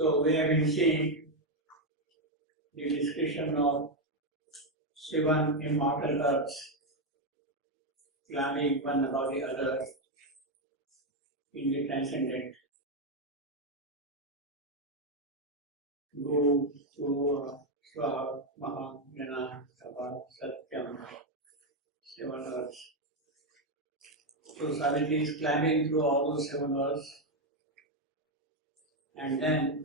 So we have been seeing the description of seven immortal earths climbing one above the other in the transcendent. Go to Swa, Maha, Jana, Sabha, Satyam, seven earths. So Savitri is climbing through all those seven earths, and then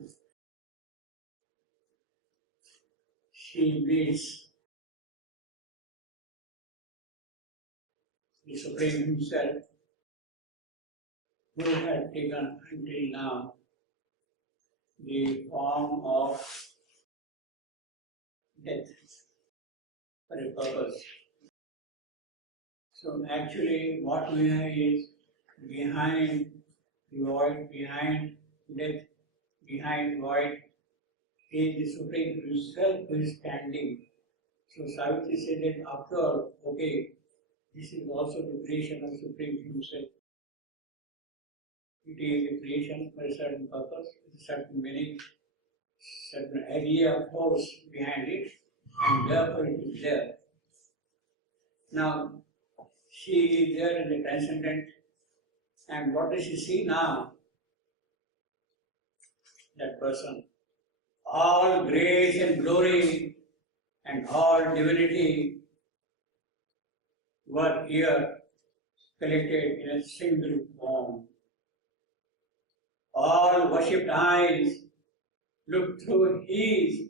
she meets the Supreme Himself, who had taken until now the form of death for a purpose. So actually what we have is behind the void, behind death, behind void is the Supreme Himself who is standing. So Savitri said that after all, okay, this is also the creation of Supreme Himself. It is a creation for a certain purpose, with a certain meaning, certain idea of force behind it, and therefore it is there. Now, she is there in the transcendent, and what does she see now? That person. All grace and glory and all divinity were here collected in a single form. All worshipped eyes looked through his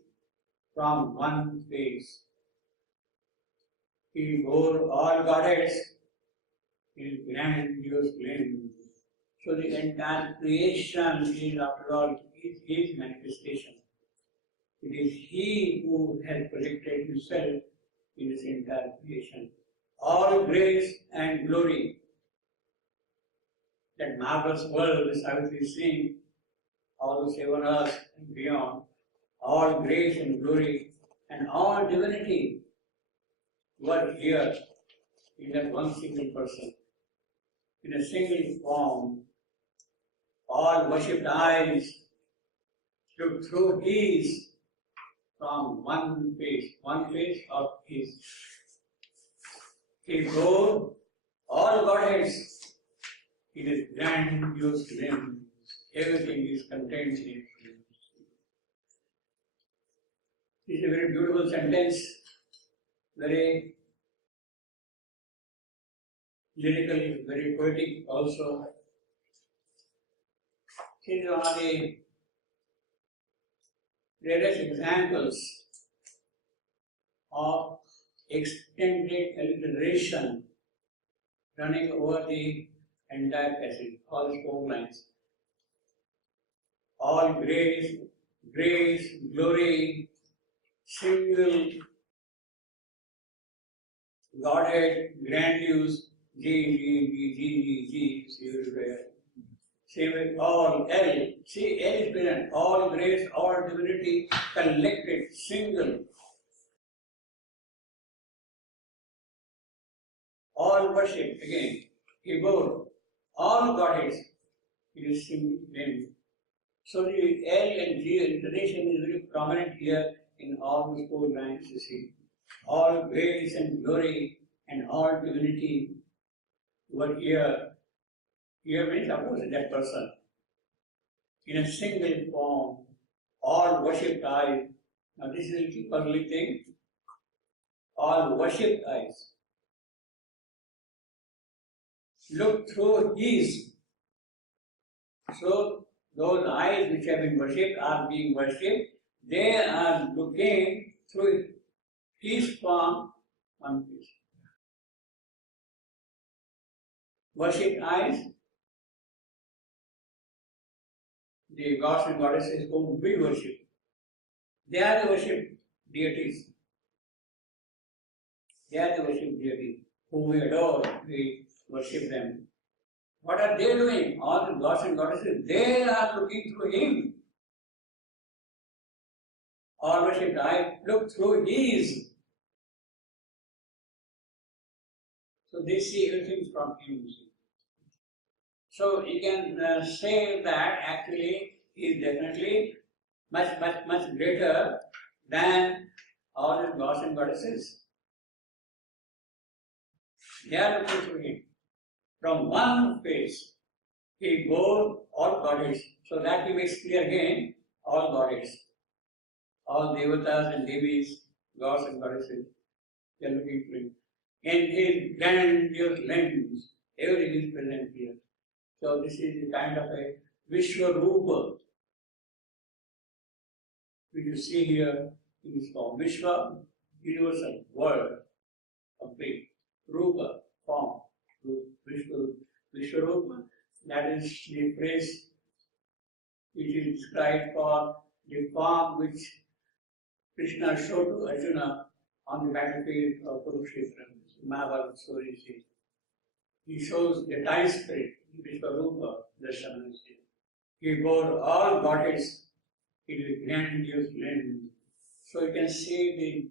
from one face. He bore all goddess in grandiose glimpse. So the entire creation is, after all, his manifestation. It is he who has projected himself in this entire creation. All grace and glory, that marvelous world which Savitri is seeing, all the seven earths and beyond, all grace and glory and all divinity were here in that one single person, in a single form. All worshipped eyes looked through his from one face of his. He bore all Godheads in his grandiose limbs. Everything is contained in it. This is a very beautiful sentence, very lyrical, very poetic also. This is one of the rarest examples of extended alliteration running over the entire passage, all 4 lines. All grace, glory, single Godhead, grandiose, G, everywhere. Same with all, L, see, L is present, all grace, all divinity, collected, single. All worship, again, he bore all Godheads in his single name. So the L and G intonation is very prominent here in all the 4 lines, you see. All grace and glory and all divinity were here. Here means opposite that person. In a single form, all worshipped eyes. Now this is a little puzzling thing. All worshipped eyes look through his. So those eyes which have been worshipped are being worshipped. They are looking through his form on face. Worshipped eyes, the gods and goddesses whom we worship, they are the worshipped deities. They are the worshipped deities whom we adore, we worship them. What are they doing? All the gods and goddesses, they are looking through him. All worshipped eyes look through his. So they see everything from him. So you can say that actually he is definitely much greater than all the gods and goddesses. They are looking to him. From one face, he bore all goddess, so that he makes clear again all goddess, all devatas and devis, gods and goddesses, they are looking to him. In his grandiose lens, everything is present here. So this is a kind of a Vishwarupa, which you see here in this form. Vishwa, universal, world, complete. Rupa, form. Vishwarupa, that is the phrase which is described for the form which Krishna showed to Arjuna on the battlefield of Kurukshetra. Mahabharata story says. He shows the divine spirit, Vishwarupa, Darshana. He bore all goddess in his grandiose lens. So you can see the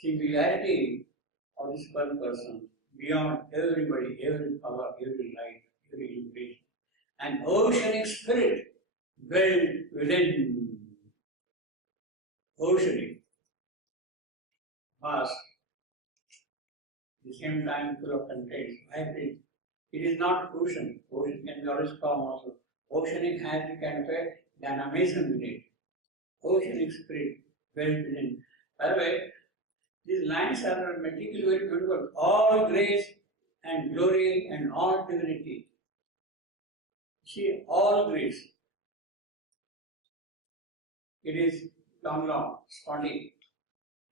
singularity of this one person beyond everybody, every power, every light, every illumination. An oceanic spirit dwelt within. Oceanic, vast, at the same time full of content, vibrant. It is not ocean. Ocean can be always calm also. Oceanic has the kind of a dynamism in it. Oceanic spirit dwelt within. By the way, these lines are meticulously very beautiful. All grace and glory and all divinity. See, all grace. It is long, spotty,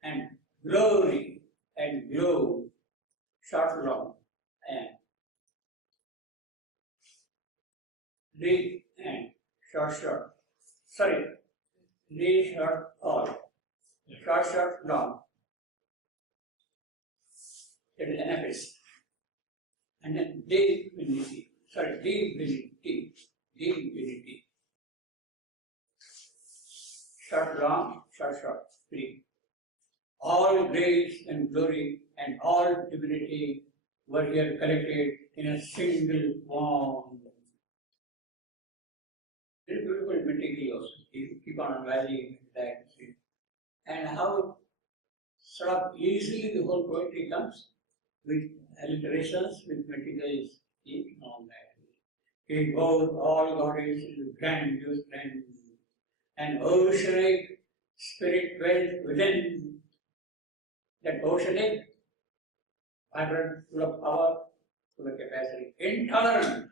and glory and glow, short, long, and big and short. Sorry, big, short, all. Short, long. It is anapis. And then divinity. Sorry, divinity. Short, long, short, three. All grace and glory and all divinity were here collected in a single form. Very beautiful meticulous. You keep on unveiling that. And how sort of easily the whole poetry comes with alliterations, with meticulous and all that. He bore all goddess in grandiose lens, and oceanic spirit dwelt within. That oceanic, vibrant, full of power, full of capacity, intolerant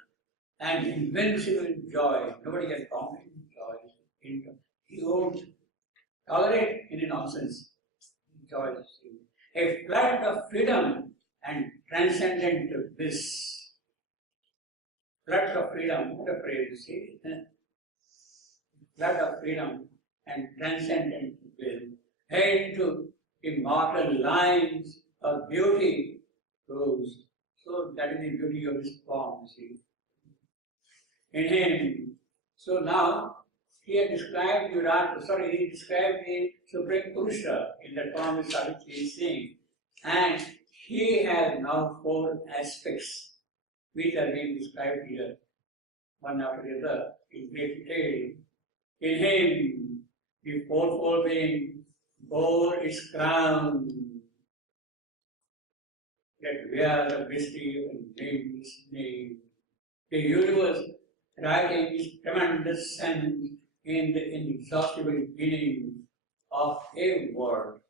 and invincible joy. Nobody can comprehend joy. He won't tolerate any nonsense. Joy. A flood of freedom and transcendent bliss. Flood of freedom, what a phrase you see. Flood of freedom and transcendent bliss. Head to immortal lines of beauty rose. So that is the beauty of this form, see. In him. So now he had described he described the Supreme Purusha in the form of Savitri is saying. And he has now 4 aspects which are being described here, one after the other, in great detail. In him, the fourfold being bore its crown, that wear the mystery and nameless name. The universe writing its tremendous sense in the inexhaustible meaning of a word.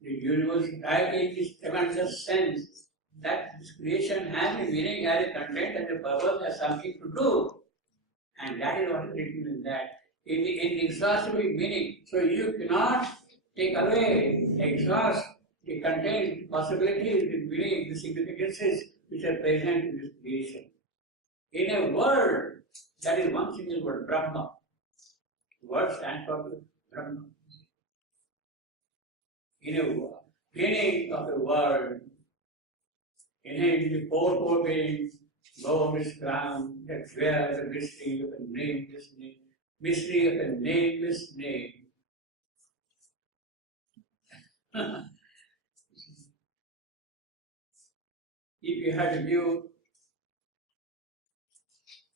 The universe writing its tremendous sense that this creation has a meaning, has a content, and a purpose, has something to do. And that is what is written in that. In the inexhaustible meaning. So you cannot take away, exhaust the content, possibilities, the meaning, the significances which are present in this creation. In a word, that is one single word, Brahma. The word stands for Brahma. In a meaning of a word, in the fourfold being, Lord is crowned, that wears the mystery of a nameless name. Mystery of a nameless name. If you had to give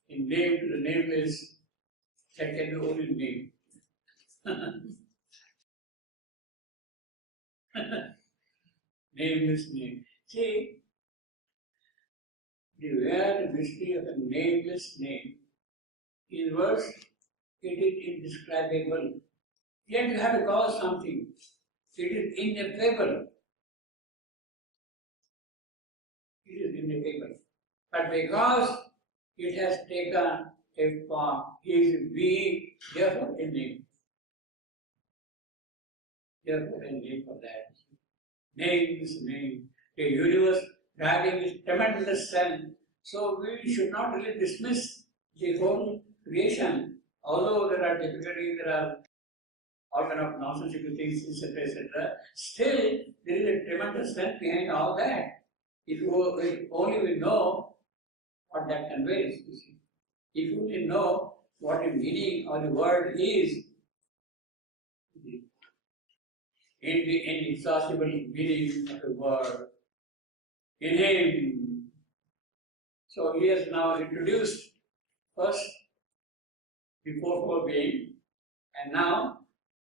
In name to the nameless, second only name. Nameless name. See, the mystery of a nameless name is worse, it is indescribable. Yet you have to call something. It is ineffable. It is ineffable. But because it has taken a form, he is being, therefore a name. Therefore a name for that. Name is name. The universe driving is tremendous sun. So we should not really dismiss the whole creation. Although there are difficulties, there are all kind of nonsensical things, etc. Still, there is a tremendous strength behind all that. If only we know what that conveys, you see. If you only know what the meaning of the word is, in the inexhaustible meaning of the word, in him. So he has now introduced first the fourfold being, and now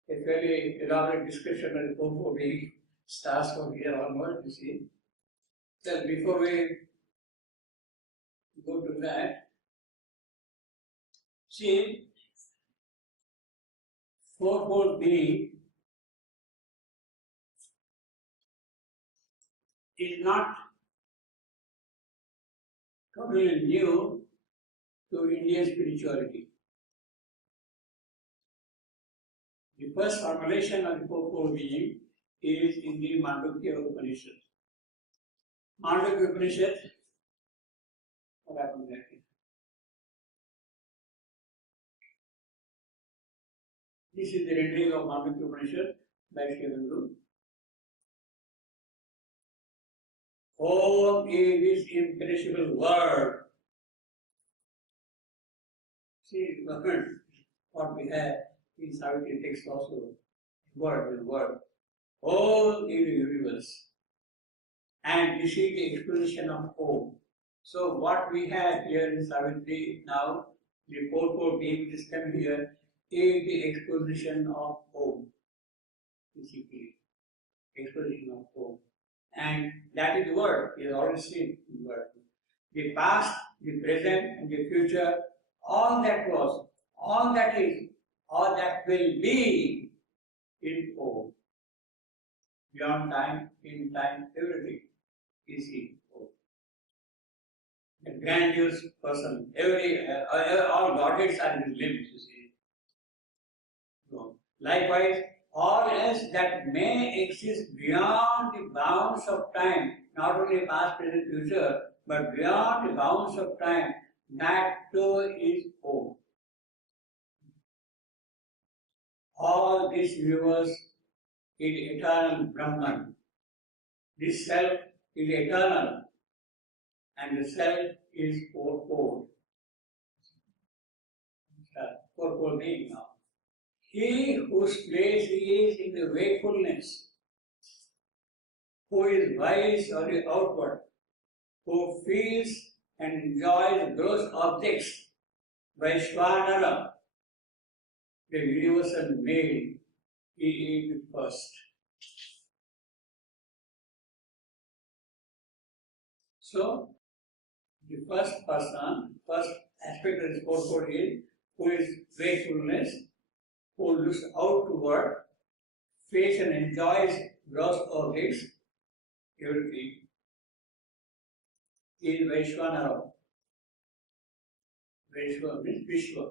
a fairly elaborate description of the fourfold being starts from here onward, you see. Then before we go to that, see, fourfold being is not totally new to Indian spirituality. The first formulation of the fourfold being is in the Mandukya Upanishad. Mandukya Upanishad, what happened there? This is the rendering of Mandukya Upanishad by Sri Aurobindo. Om is this imperishable word. See, what we have in Savitri text also, word with word. Om is the universe. And this is the exposition of Om. So what we have here in Savitri now, the fourfold being system here, is the exposition of Om. Basically, exposition of Om. And that is the word, is already seen in the word. The past, the present, and the future, all that was, all that is, all that will be in Om. Beyond time, in time, everything is in Om. The grandiose person, all Godheads are in his limbs, you see. So, likewise, all else that may exist beyond the bounds of time, not only past, present, future, but beyond the bounds of time, that too is Om. All this universe is eternal Brahman. This self is eternal, and the self is fourfold. Fourfold being now. He whose place is in the wakefulness, who is wise on the outward, who feels and enjoys gross objects, Vaishvanara, the universal male, he is the first. So, the first person, first aspect of this fourfold is who is wakefulness, who looks outward, feels and enjoys gross objects, everything, is Vaishvanara. Vaishva means Vishwa,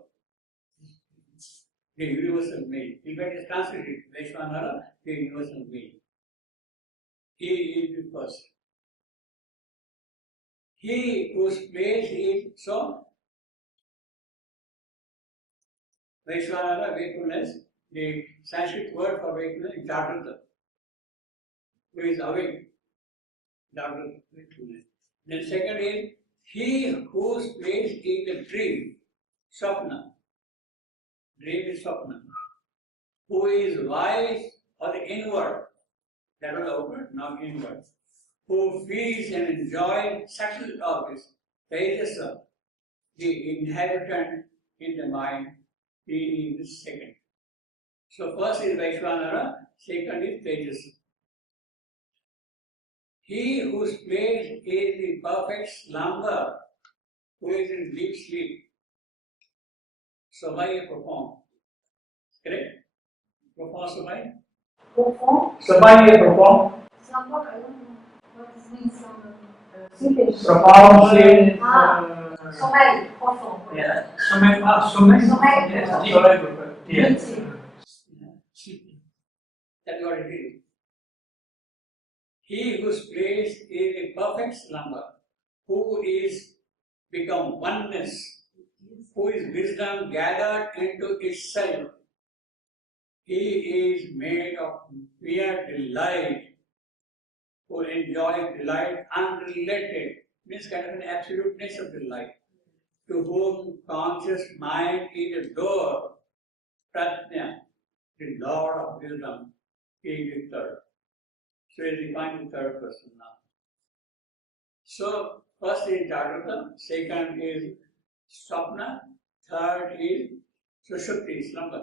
the universal male. In fact, it's translated Vaishvanara, the universal male. He is the first. He whose place is so. Vaishvanara, wakefulness, the Sanskrit word for wakefulness is Jagrata, who is awake. Jagrata, wakefulness. Then second is, he whose place is the dream, Swapna. Dream is Swapna. Who is wise or the inward, that was outward, now inward. Who feels and enjoys subtle objects, Tejasa, the inhabitant in the mind, he is second. So first is Vaishvanara, second is Tejas. He whose place is the perfect slumber, who is in deep sleep, Samaya perform. Correct? Perform Samaya? Perform? Samaya perform. Slumber, I don't know what this means. Sleeping. Perform sleep. Somai, perform. Yeah. Somai. Somai. Yes. Sleeping. That's what it is. He whose place is a perfect slumber, who is become oneness, who is wisdom gathered into itself. He is made of mere delight, who enjoys delight unrelated, means kind of an absoluteness of delight, to whom conscious mind is a door, Pratnya, the Lord of wisdom, he is the third. So he is defined the third person now. So first is Jagrata, second is Swapna, third is Sushupti, slumber.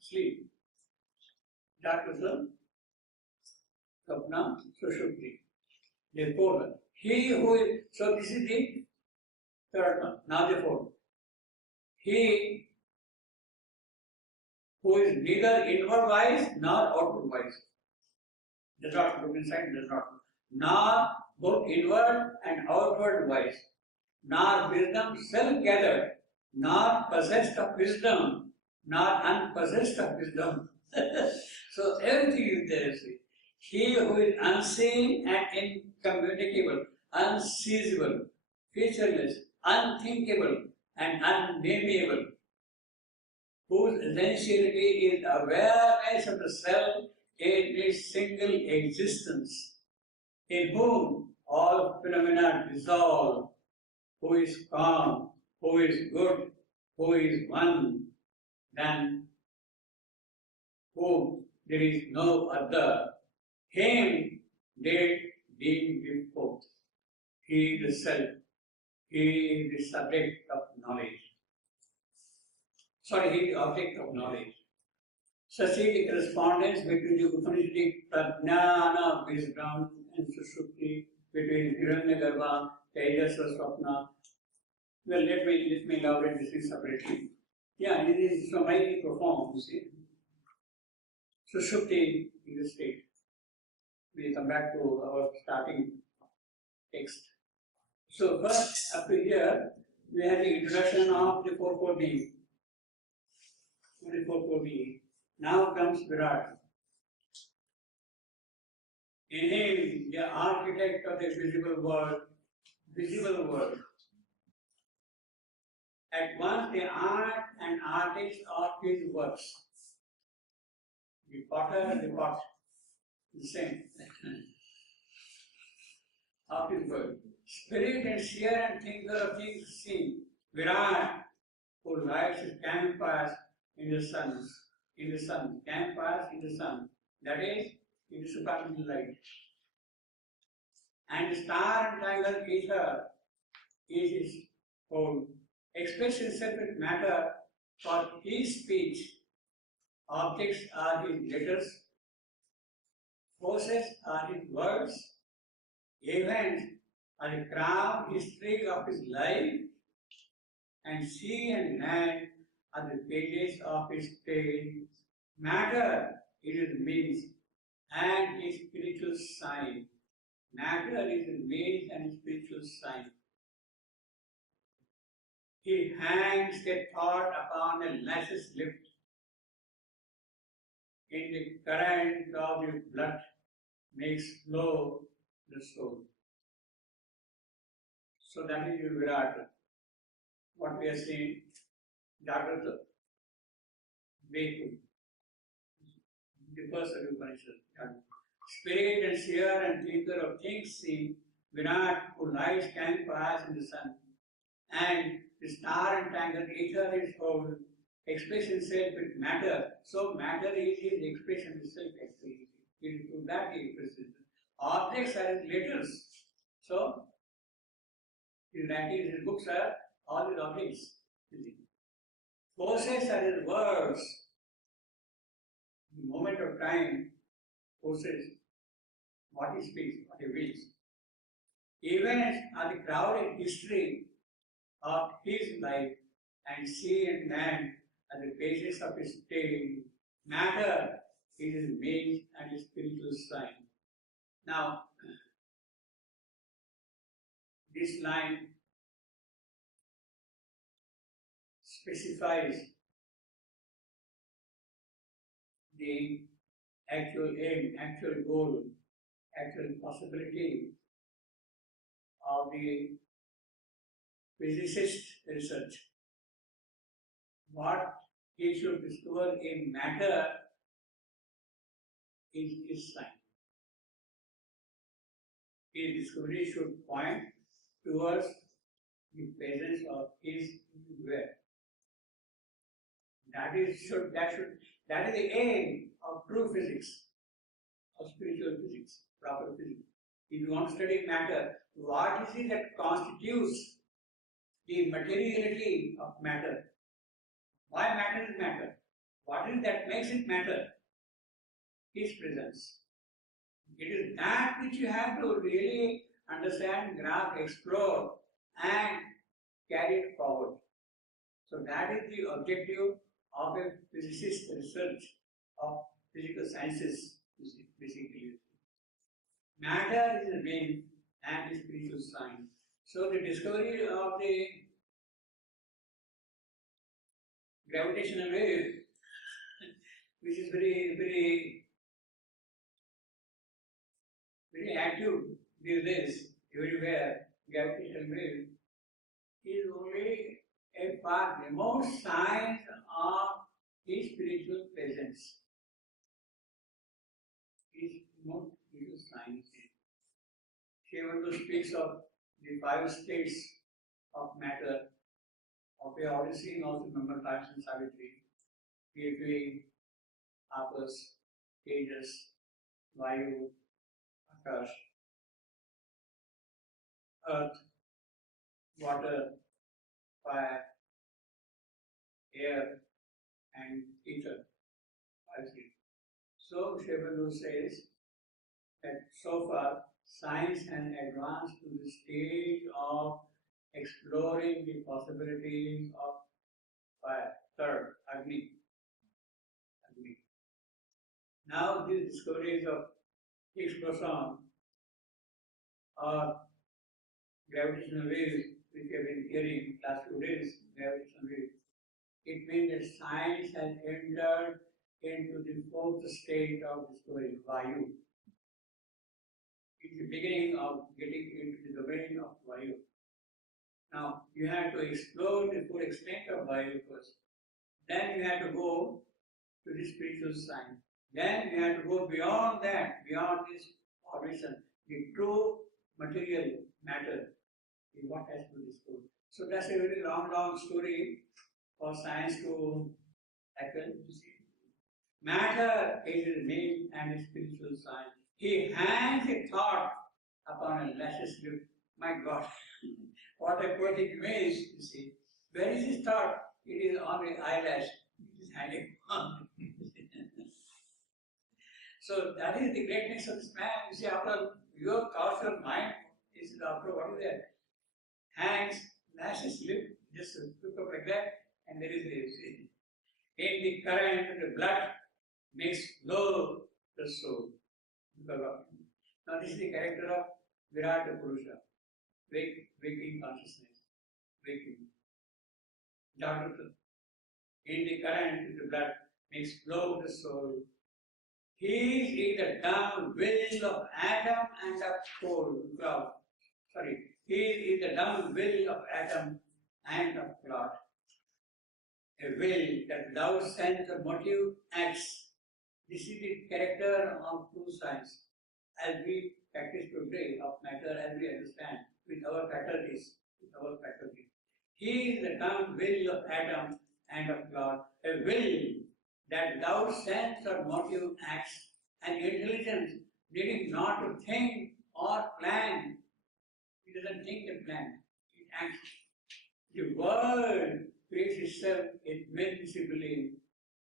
Sleep. Jagrata, Swapna, Sushupti. Therefore, he who is, so this is the third one, now the fourth. He who is neither inward wise nor outward wise. Does not look inside, does not. Nor both inward and outward wise. Nor wisdom self-gathered, nor possessed of wisdom, nor unpossessed of wisdom. So everything is there, see. He who is unseen and incommunicable, unseizable, featureless, unthinkable, and unnameable, whose essentiality is awareness of the self in its single existence, in whom all phenomena dissolve, who is calm, who is good, who is one, than whom there is no other. Him they deem before. He is the self, he is the subject of knowledge. Sorry, he is the object of knowledge. Such is the correspondence between the Upanishadic Prajnana, wisdom, and Sushupti, between Hiranyagarbha, Tejas, Swapna. Well, let me elaborate this separately. Yeah, it is Samaya perform, you see. Sushupti is the state. We come back to our starting text. So first, up to here, we have the introduction of the 4-4 being. The 4-4 being. Now comes Virat. In him, the architect of the visible world, at once the art and artist of his works. The potter and the pot, the same. Of his work. Spirit and seer and thinker of things seen. Virat, who lights his canvas in the sun, canvas in the sun, that is, in the supernal light. And star and triangle ether is his whole. Express himself with matter for his speech. Objects are his letters, forces are his words, events are the crown history of his life, and sea and land are the pages of his tale. Matter is his means and his spiritual sign. Matter is his means and his spiritual sign. He hangs the thought upon a lashes lift. In the current of his blood makes flow the soul. So that is your Virat. What we are seeing, Jagrata, Veku, the first of the Upanishad. Spirit and seer and thinker of things seen, Virat, who lies canvas in the sun, and the star and tangled ether is whole, express himself with matter. So matter is his expression itself actually. It is to that he expresses. Objects are his letters. So His writings, his books are all his objects. Forces are his words. The moment of time, forces what he speaks, what he wills. Events are the crowded history of his life, and sea and land are the pages of his tale. Matter is his means and his spiritual sign. Now, this line specifies the actual aim, actual goal, actual possibility of the physicist research. What he should discover in matter is his sign. His discovery should point towards the presence of his where. That is the aim of true physics, of spiritual physics, proper physics. If you want to study matter, what is it that constitutes the materiality of matter? Why matter is matter? What is it that makes it matter? His presence. It is that which you have to really understand, grasp, explore, and carry it forward. So that is the objective of a physicist research of physical sciences, basically. Matter is the main and the spiritual sign. So the discovery of the gravitational wave, which is very active these days, everywhere, gravitational wave, is only a far remote sign of his spiritual presence. His remote spiritual sign. She also speaks of the 5 states of matter, of a Odyssey and also number times in Savitri, Prithvi, Apas, Tejas, Vayu, Akash, earth, water, fire, air, and ether. So Sri Aurobindo says that so far science has advanced to the stage of exploring the possibilities of fire. Third, Agni. Now these discoveries of Higgs boson or gravitational waves, which we have been hearing last few days, gravitational waves, it means that science has entered into the 4th state of discovery, Vayu. It's the beginning of getting into the domain of Vayu. Now, you have to explore the full extent of Vayu first. Then you have to go to the spiritual science. Then you have to go beyond that, beyond this formation. The true material matter is what has to be discovered. So that's a very long story for science to tackle. Matter is his name and his spiritual sign. He hangs a thought upon a lashes lip. My God, what a poetic image, you see. Where is his thought? It is on the eyelash. It is hanging on. So that is the greatness of this man. You see, after your thoughts, your mind is after what is that? Hands, lashes, lip, just look up like that, and there is a in the current, the blood makes flow the soul. Now this is the character of Virata Purusha, waking consciousness, waking. Jagrata. In the current, the blood makes flow the soul. He is the dumb will of atom and of cloud. He is the dumb will of atom and of cloud. A will that without sense or motive acts. This is the character of true science. As we practice today of matter, as we understand with our faculties. He is the dumb will of atom and of cloud. A will that without sense or motive acts, and intelligence needing not to think or plan. It doesn't think and plan. It And the world creates itself invincibly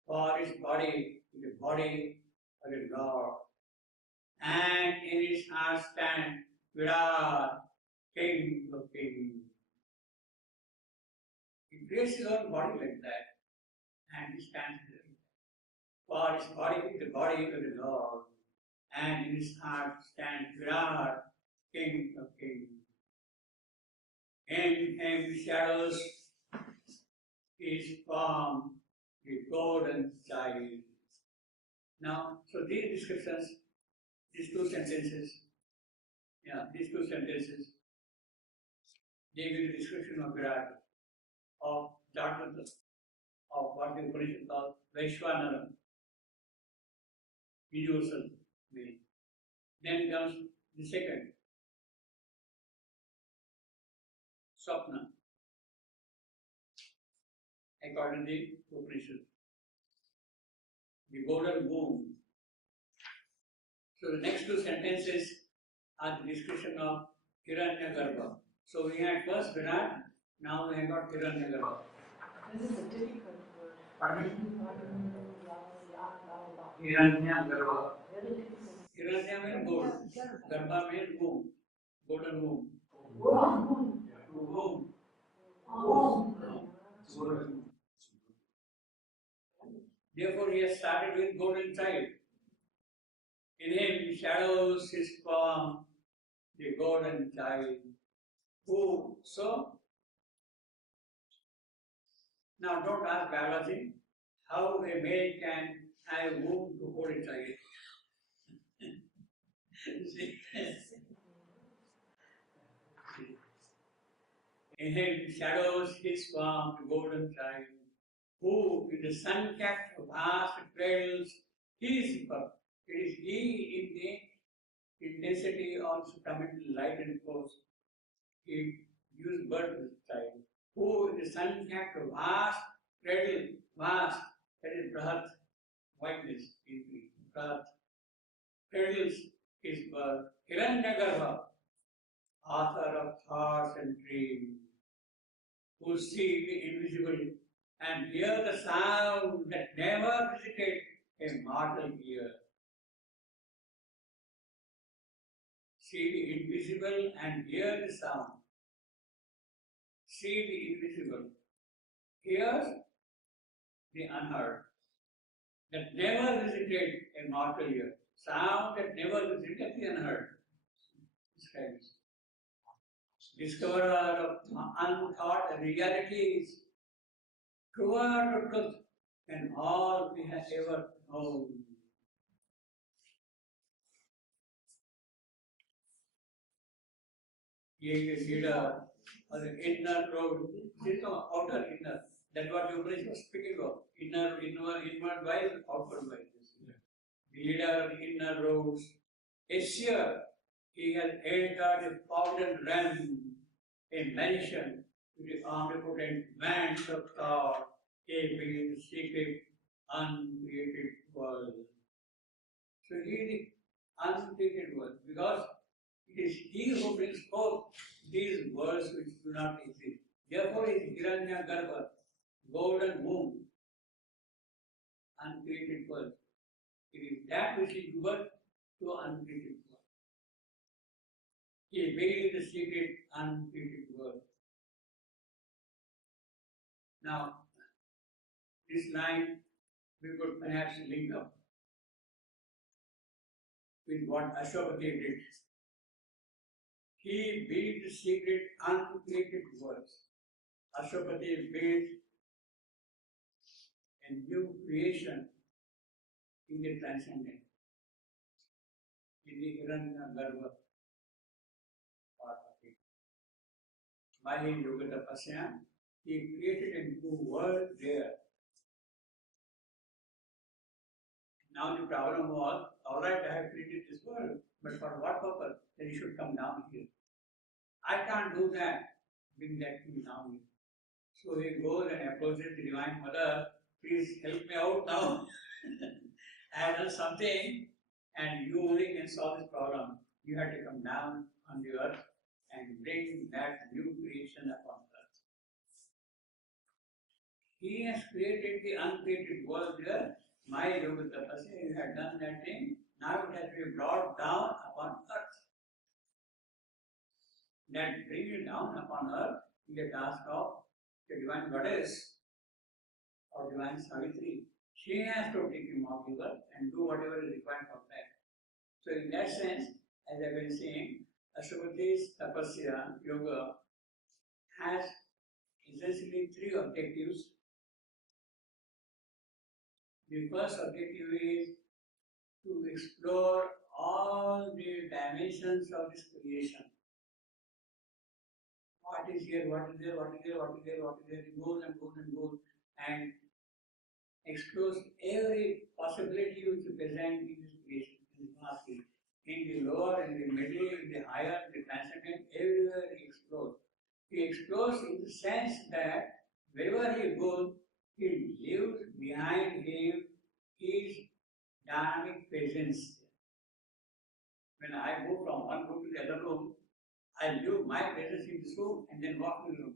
for its body, the body of the Lord. And in his heart stand Virat, King of Kings. He creates his own body like that, and he stands there. For his body is the body of the Lord, and in his heart stands Virat, King of Kings. In him shadows his form, the golden child. Now, so these descriptions, these two sentences, they give the description of Virat, of Jataka, of what the Upanishad calls Vaishwanara, universal being. Then comes the second, Swapna, according to the Upanishad, the golden womb. So the next two sentences are the description of Hiranyagarbha. So we had first Virat, now we have got Hiranyagarbha. This is a difficult word. Pardon me? Hiranyagarbha. Very difficult. Hiranya means gold, Garbha means womb, golden womb. Womb. Womb. Womb. Golden womb. Therefore he has started with golden child. In him shadows his form, the golden child. Who? So, now don't ask biology how a male can have a womb to hold a child. See? In him shadows his form, the golden child, who with the sun-capped vast cradles his birth. It is he in the intensity of supplemental light and force. He gives birth to the child, who with the sun-capped vast cradle, vast, that is Brahat, whiteness, is Brahat, cradles his birth. Hiranyagarbha, author of thoughts and dreams, who see the invisible and hear the sound that never visited a mortal ear. See the invisible and hear the sound. See the invisible, hear the unheard, that never visited a mortal ear. Sound that never visited the unheard. Describes. Discoverer of unthought realities, truer to truth than all we have ever known. He is a leader of the inner road. This is the outer inner. That's what the Upanishad was speaking of. Inward wise, outward wise. The leader of the inner roads. A seer, he has entered a fountain realm, a mansion with the omnipotent bands of thought, keeping the secret, uncreated world. So he is the uncreated world, because it is he who brings forth these worlds which do not exist. Therefore, it is Hiranyagarbha, golden womb, uncreated world. It is that which is birth to uncreated world. He made the secret uncreated world. Now, this line we could perhaps link up with what Ashwapati did. He built the secret uncreated worlds. Ashwapati built a new creation in the transcendent, in the Hiranyagarbha part of it. By his yoga tapasya, he created a new world there. Now the problem was, all right, I have created this world, but for what purpose? Then he should come down here. I can't do that. Bring that thing down here. So he goes and approaches the Divine Mother. Please help me out now. I have done something, and you only can solve this problem. You have to come down on the earth and bring that new creation upon earth. He has created the uncreated world here. My yoga tapasya, you had done that thing. Now it has to be brought down upon earth. That bringing it down upon earth is the task of the divine goddess or divine Savitri. She has to take him off the earth and do whatever is required for that. So in that sense, as I've been saying, Ashwati's tapasya yoga has essentially three objectives. The first objective is to explore all the dimensions of this creation. What is here, what is there, what is there, what is there, what is there, it goes and goes and goes, and explores every possibility which is present in this creation, in this vast creation. In the lower, in the middle, in the higher, in the transcendent, everywhere he explores. He explores in the sense that wherever he goes, he leaves behind him his dynamic presence. When I go from one room to the other room, I leave my presence in this room and then walk in the room.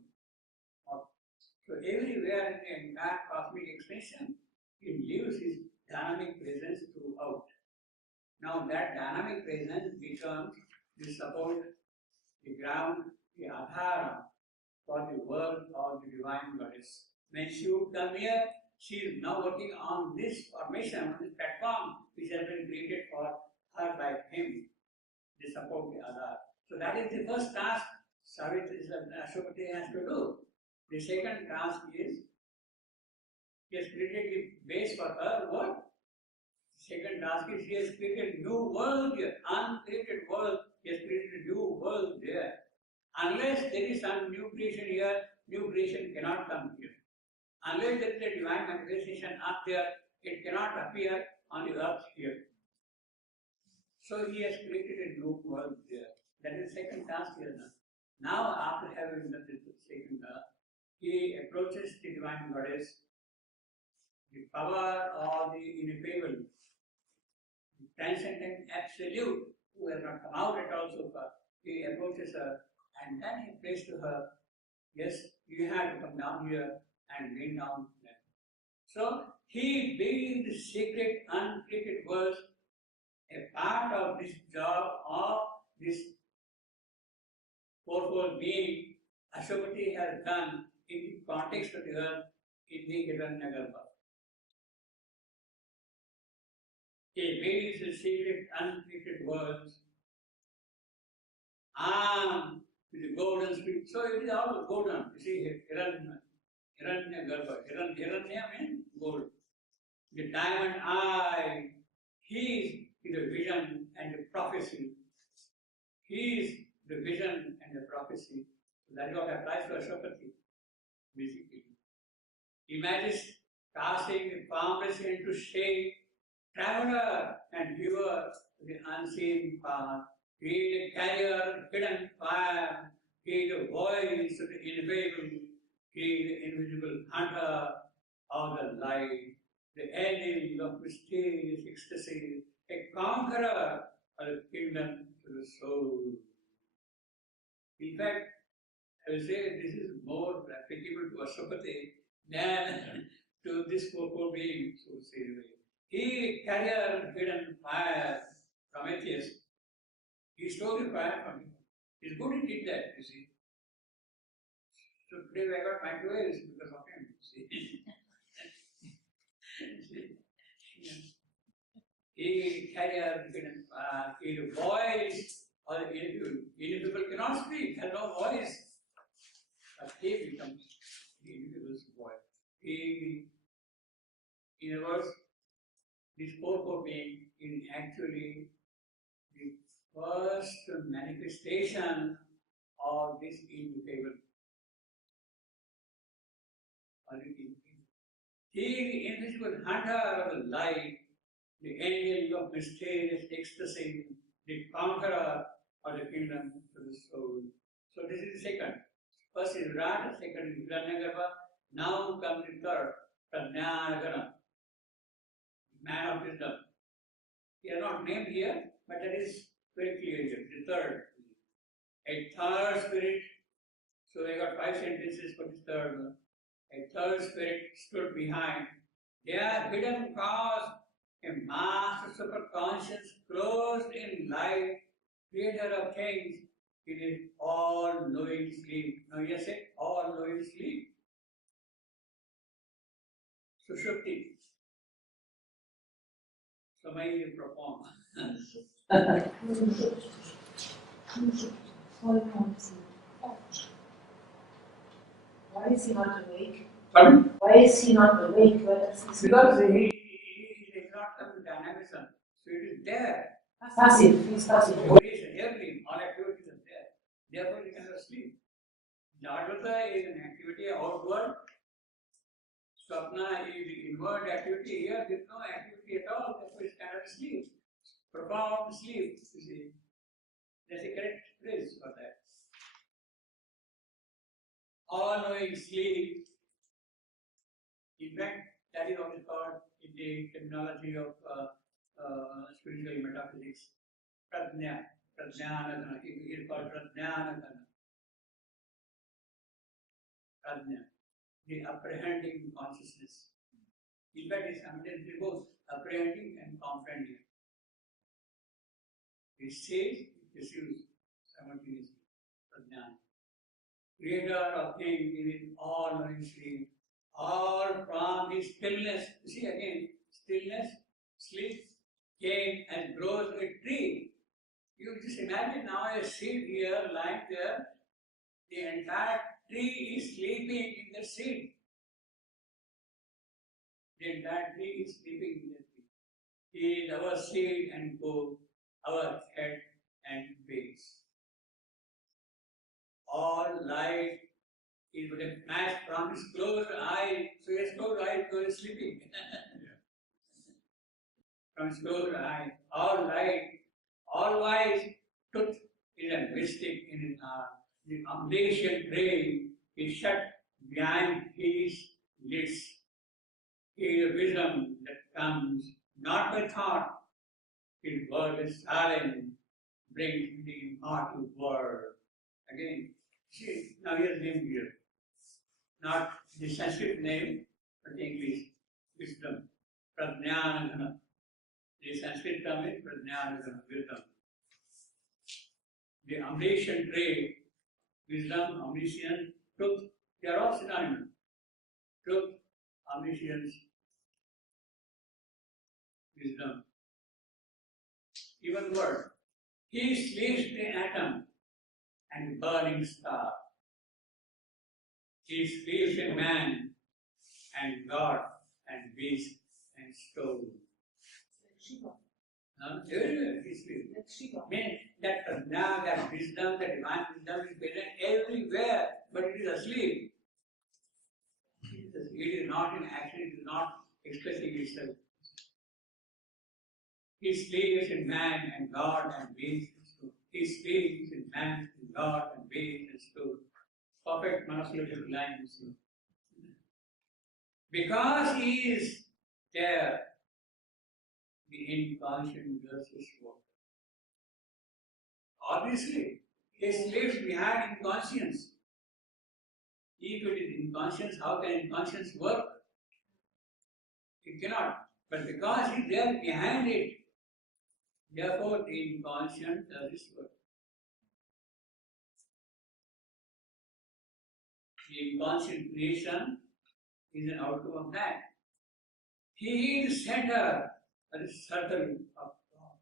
So everywhere in the entire cosmic extension, he leaves his dynamic presence throughout. Now that dynamic presence becomes the support, the ground, the adhara for the world of the divine goddess. When she would come here, she is now working on this formation, on this platform which has been created for her by him, the support, the adhara. So that is the first task Savitri Ashwati has to do. The second task is he has created the base for her work. Second task is he has created new world here, uncreated world. He has created a new world there. Unless there is some new creation here, new creation cannot come here. Unless there is a divine manifestation up there, it cannot appear on the earth here. So he has created a new world there. That is the second task here now. Now after having done this second task, he approaches the divine goddess, the power of the ineffable, the transcendent absolute, who has not come out at all so far. He approaches her and then he prays to her, yes, you have to come down here and bring down them. So he being the secret, uncreated world, a part of this job of this fourfold being, Ashwati has done in the context of the earth in the Hiranyagarbha. He made the secret, uncreated worlds, armed with the golden spirit. So it is all golden. You see, Hiranyagarbha. Hiranya means gold. The diamond eye, he is the vision and the prophecy. He is the vision and the prophecy. So that is what applies to Ashwati, basically. Imagine casting the palmless into shade, traveler and viewer to the unseen path. He is the carrier of hidden fire. He is the voice of the invisible. He is the invisible hunter of the light, the ending of mysterious ecstasy, a conqueror of the kingdom to the soul. In fact, I will say this is more applicable to Ashwati than to this fourfold being, so to say. He carrier of hidden fire, Prometheus. He stole the fire from him. It's good he did that, you see. So today I got microwaves because of him, you see. He carrier of hidden fire, he the voice of the ineffable. Ineffable cannot speak, has no voice. But he becomes the ineffable's voice. He, in other words, this fourfold being is actually the first manifestation of this ineffable. He is the invisible hunter of the light, the angel of mysterious ecstasy, the conqueror of the kingdom of the soul. So this is the second. First is Virat, second is Hiranyagarbha. Now comes the third, Prajnanagara, man of wisdom. They are not named here, but that is very clear here. The third, A third spirit, so they got 5 sentences for this third one. A third spirit stood behind. Their hidden cause, a master superconscious closed in light, creator of things, it is all-knowing sleep. Now you say all-knowing sleep. Sushupti. Somebody will perform. Why is he not awake? Pardon? Why is he not awake? Because he is not some dynamism. So it is there. Passive. He's passive. Vibration, everything, all activities are there. Therefore he cannot sleep. Jagrata is an activity outward. Swapna is inward activity. Here there is no activity at all. Therefore it cannot sleep. Profound sleep, you see. That's the correct phrase for that. All-knowing sleep. In fact, that is what is called in the terminology of spiritual metaphysics, prajna, prajnanagana. It is called prajnanagana. Prajna, the apprehending consciousness. In fact, it's simultaneously both apprehending and comprehending. It says, it receives simultaneously. Prajna. Creator of things in all-knowing sleep. All from his stillness. You see again, stillness, sleep, came and grows a tree. You just imagine now a seed here lying there. The entire tree is sleeping in the seed. The entire tree is sleeping in the tree. He is our seed and core, our head and base. All light is but a flash from his closed eye. So his closed eye is sleeping. From his closed eye, all light, all wise, truth is a mystic in his heart. The omniscient brain is shut behind his lids. He is a wisdom that comes not by thought. His word is silent, brings the immortal word. Again, see, now here's name here. Not the Sanskrit name, but the English wisdom. Prajnanagana. The Sanskrit term is Prajnanagana, wisdom. The omniscient trait, wisdom, omniscience, truth, they are all synonymous. Truth, omniscience, wisdom. Even word. He sleeps the atom and burning star. He sleeps in man and God and beast and stone. Everywhere he sleeps. Means that prajna, that wisdom, that divine wisdom is present everywhere, but it is asleep. It is not in action, it is not expressing itself. He sleeps in man and God and beast and stone. He sleeps in man and God and beast and stone. Perfect monosyllabic lines. Because he is there, the inconscient does his work. Obviously, he sleeps behind inconscience. If it is inconscience, how can inconscience work? It cannot. But because he is there behind it, therefore the inconscient does its work. The inconscient creation is an outcome of that. He is the center of the circle of God.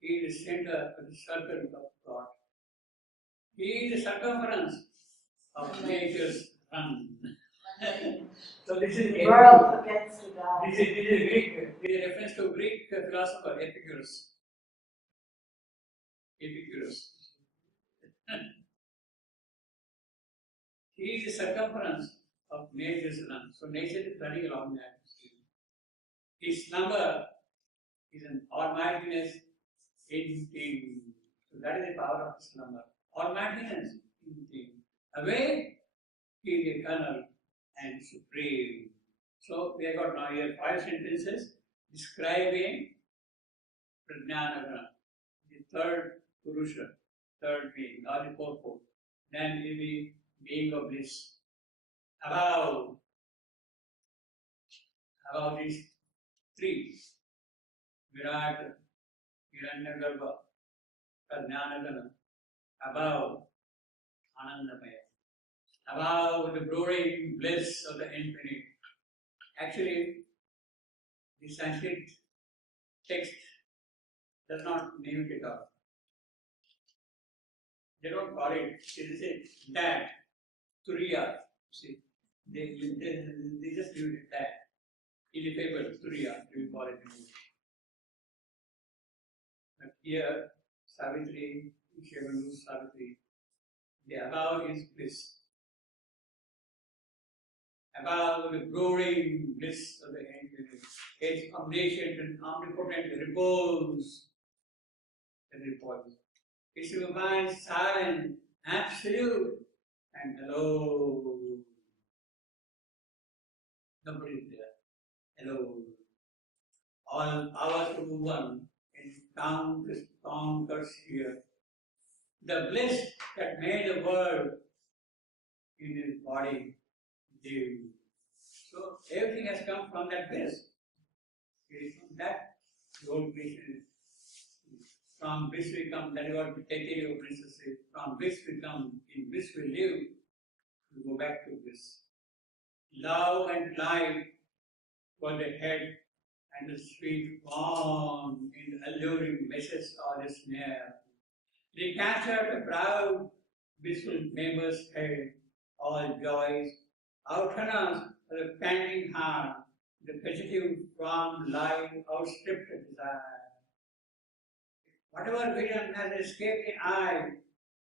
He is the center of the circle of God. He is the circumference of nature's run. So this is The world forgets to die. This is Greek. This is a reference to Greek philosopher Epicurus. Epicurus. He is the circumference of nature's run. So nature is running along that. His number is an almightiness in thing. So that is the power of his number. Almightiness in thing. Awake, he is eternal and supreme. So we have got now here 5 sentences describing Prajnanagana, third Purusha, third being, or the fourfold. Then will be being of bliss. Above these three, Virat, Hiranyagarbha, Prajnanagana, above Anandamaya, above the brooding bliss of the infinite. Actually, the Sanskrit text does not name it at all. They don't call it, they say that, Turiya. See, they just use it that. Ineffable, Turiya, we call it in English. But here, Savitri, Shivanu Savitri, the above is bliss. Above the brooding bliss of the infinite, its omniscient and omnipotent repose and repose. It signifies silent, absolute, and alone. Nobody is there. Alone. All powerful one in conquers here. The bliss that made the world in his body, Dev. So everything has come from that bliss. It is from that the whole creation is. From bliss we come, that is what the Taittiriya Upanishad says. From bliss we come, in bliss we live, we go back to bliss. Love and light were the head, and the sweet form in the alluring meshes or the snare. They captured the proud, blissful members' head, all joys, outrunner the panting heart, the fugitive from life outstripped desire. Whatever vision has escaped the eye,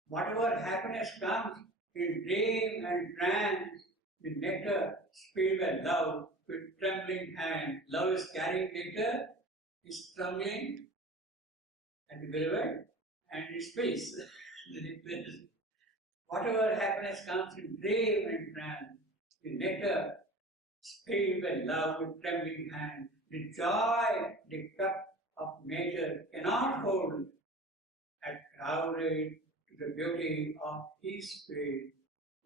whatever happiness comes in dream and trance, the nectar spilled by love with trembling hand. Love is carrying nectar, is trembling, and the beloved, and it spills. Whatever happiness comes in dream and trance, the nectar spilled by love with trembling hand. The joy, the cup of nature cannot hold, and crowded to the beauty of his spirit,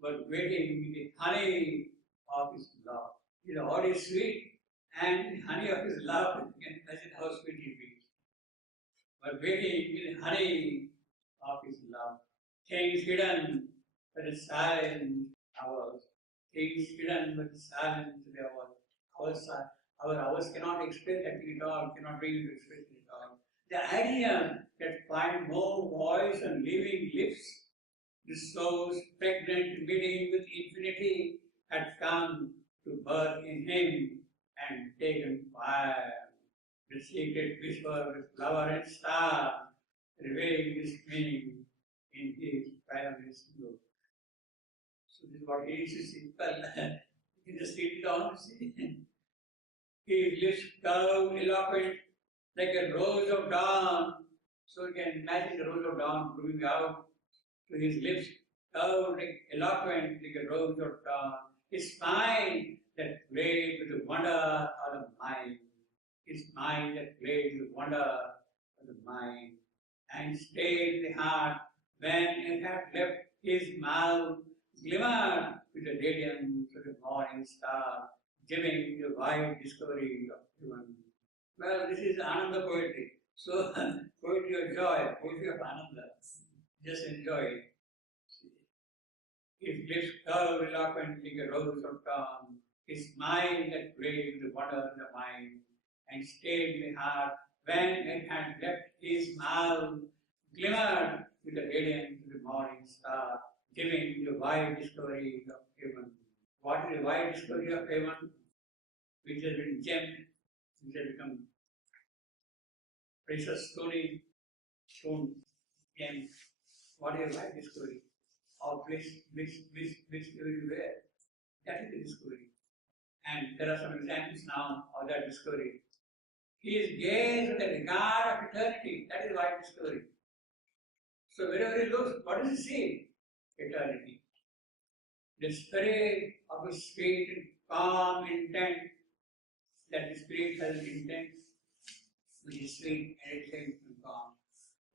but waiting with the honey of his love. You know, all is sweet, and the honey of his love, you can imagine how sweet it is. But waiting with the honey of his love. Things hidden by the silent hours. Things hidden by the silent hours. Our hours cannot express that at all, cannot bring into expression at all. The idea that find no voice and living lips, the soul's pregnant meeting with infinity had come to birth in him and taken fire. The secret whisper with flower and star, revealing his meaning in his paradise glow. So this is what he is simple. You can just read it on, see. His lips curved, eloquent, like a rose of dawn. So you can imagine the rose of dawn blooming out to his lips, curved, like eloquent, like a rose of dawn. His smile that played with the wonder of the mind. His mind that played with the wonder of the mind. And stayed the heart when it had left his mouth, glimmered with the radiance of the morning star, giving the wide discovery of human. Well, this is Ananda poetry. So, poetry of joy, poetry of Ananda. Just enjoy it. His lips curved eloquent like a rose of dawn, his mind that played with the wonder of the mind, and stayed in the heart when it had left his mouth, glimmered with the radiance of the morning star, giving the wide discovery of heaven. What is the wide discovery of heaven? Which has been gemmed, which has become precious stone gem. What is the wide discovery? Of bliss everywhere. That is the discovery. And there are some examples now of that discovery. He is gazed with the regard of eternity. That is wide discovery. So wherever he looks, what does he see? Eternity. The spirit of his spirit in calm intent, that the spirit has an intent which is sweet and it and calm.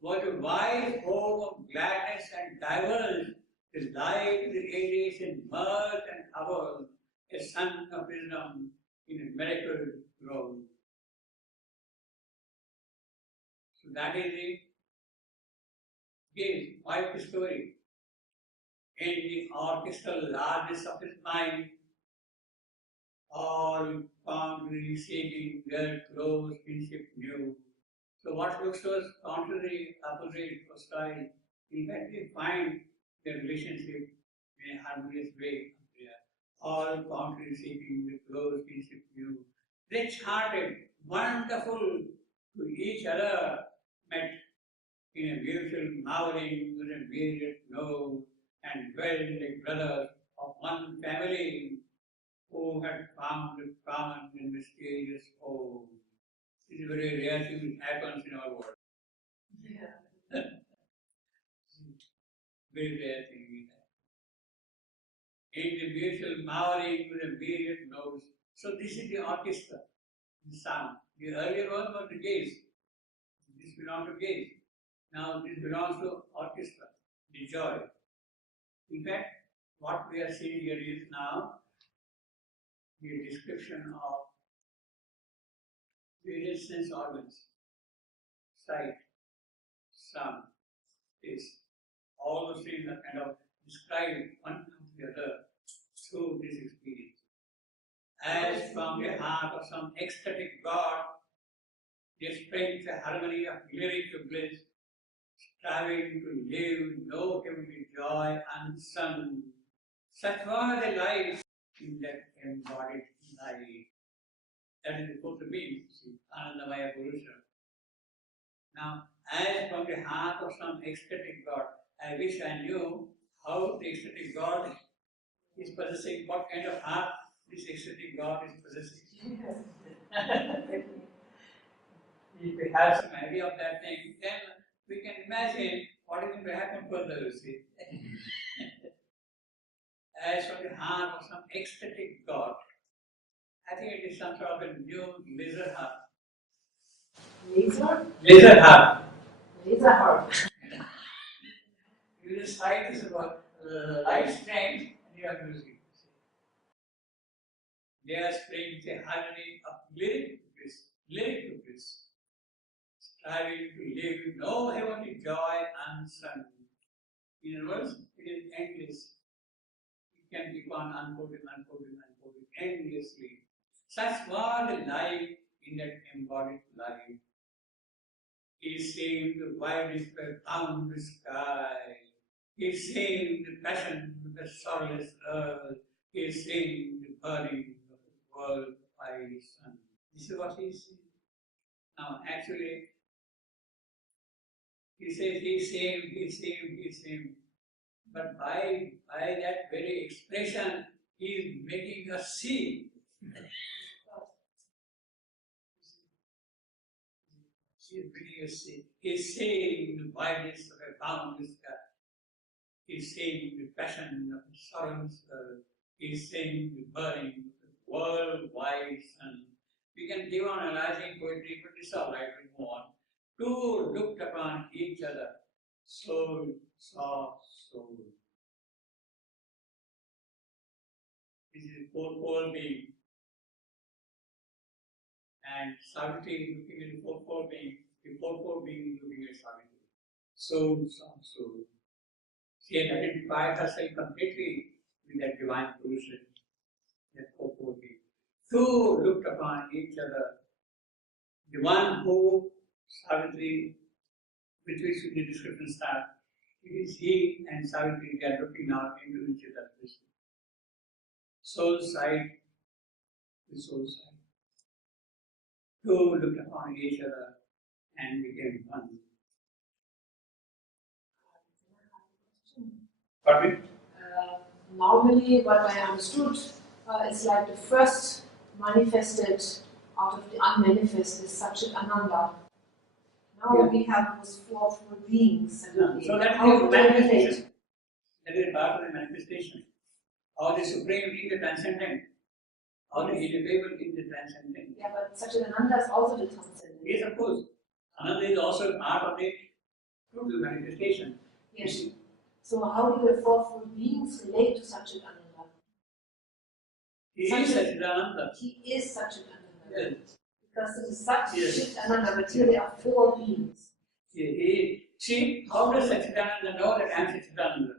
was a wise home of gladness and diverse, the light of the ages in mirth and hours, a sun of wisdom in a miracle grown. So that is the gaze, quite the story. In the orchestral largesse of his mind, all contrary seeking their close kinship knew. So what looks to us contrary, opposite, hostile, in fact we find their relationship in a harmonious way. All contrary seeking the close kinship knew. Rich-hearted, wonderful to each other, met in a mutual marveling with a myriad know, and dwelled like brothers of one family, who had found a common and mysterious home. This is a very rare thing which happens in our world. Yeah. Very rare thing. In the mutual marveling with a myriad notes. So this is the orchestra, the sound. The earlier one was the gaze. This belongs to gaze. Now this belongs to orchestra, the joy. In fact, what we are seeing here is now the description of various sense organs, sight, sound, taste. All those things are kind of described one after the other through this experience. As from the heart of some ecstatic God, there springs a harmony of lyric bliss, striving to live no heavenly joy unsung. Such were the lives in that embodied life. That is supposed to be Anandamaya Purusha. Now, as from the heart of some ecstatic God, I wish I knew how the ecstatic God is possessing, what kind of heart this ecstatic God is possessing. If we have some idea of that thing, then we can imagine what is going to happen further, you see. As from the heart of some ecstatic God, I think it is some sort of a new laser heart. Laser? Laser heart. Laser heart. You just write this about light strength and you are using it. There springs a harmony of lyric to bliss, striving to live no heavenly joy unsung. In other words, it is endless. It can keep on unfolding endlessly. Such was the life in that embodied life. He saved the widest profound sky. He saved the passion of the sorrowless earth. He saved the burning of the world by the sun. This is what he said. Now, actually, he says he saved. But by that very expression, he is making us see. He is making us see. He is saving the widest of a boundless sky. He is saving the passion of the sorrowless earth. He is saving the burning of the worldwide sun. We can keep on analyzing poetry, but it's all right, we move on. Two looked upon each other, soul saw soul. This is fourfold being. And Savitri is looking at the fourfold being. The fourfold being is looking at Savitri. Soul saw soul. She had identified herself completely with that divine Purusha, that fourfold being. Two looked upon each other. The one who Savitri, with which the description starts, it is he and Savitri, they are looking now into each other. Soul side with soul side. Two looked upon each other and became one. Pardon? Normally, what I understood is like the first manifested out of the unmanifest is Satchit Ananda. Now Yeah. we have those fourfold beings. So that How is do the they relate? manifestation. That is part of the manifestation. Or the supreme in the transcendent. Or the ineffable in the transcendent. Yeah, but Satchidananda is also the transcendent. Yes, of course. Ananda is also part of the total manifestation. Yes. So how do the fourfold beings relate to Satchitananda? He is Satchidananda. He is Satchitananda. Yes. Because it is such Yes. Satchitananda, but here there are four beings. See, how does Satchidananda know that I am Satchidananda?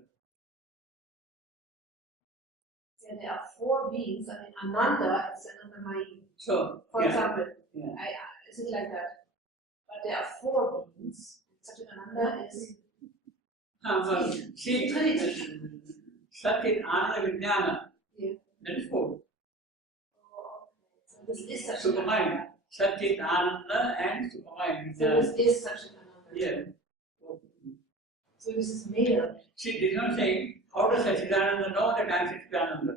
So there are four beings. I mean, Ananda is Anandamayi. So, For example, yeah. is it like that? But there are four beings. Satchitananda is See, Satchit Ananda Vijnana. Yeah. That is four. So this is Satchitananda. Supermind. Satchit Ananda and Supermind. So this is Satchitananda. Yeah. So this is male. See, this is not saying, how does Satchidananda know that I am Satchidananda?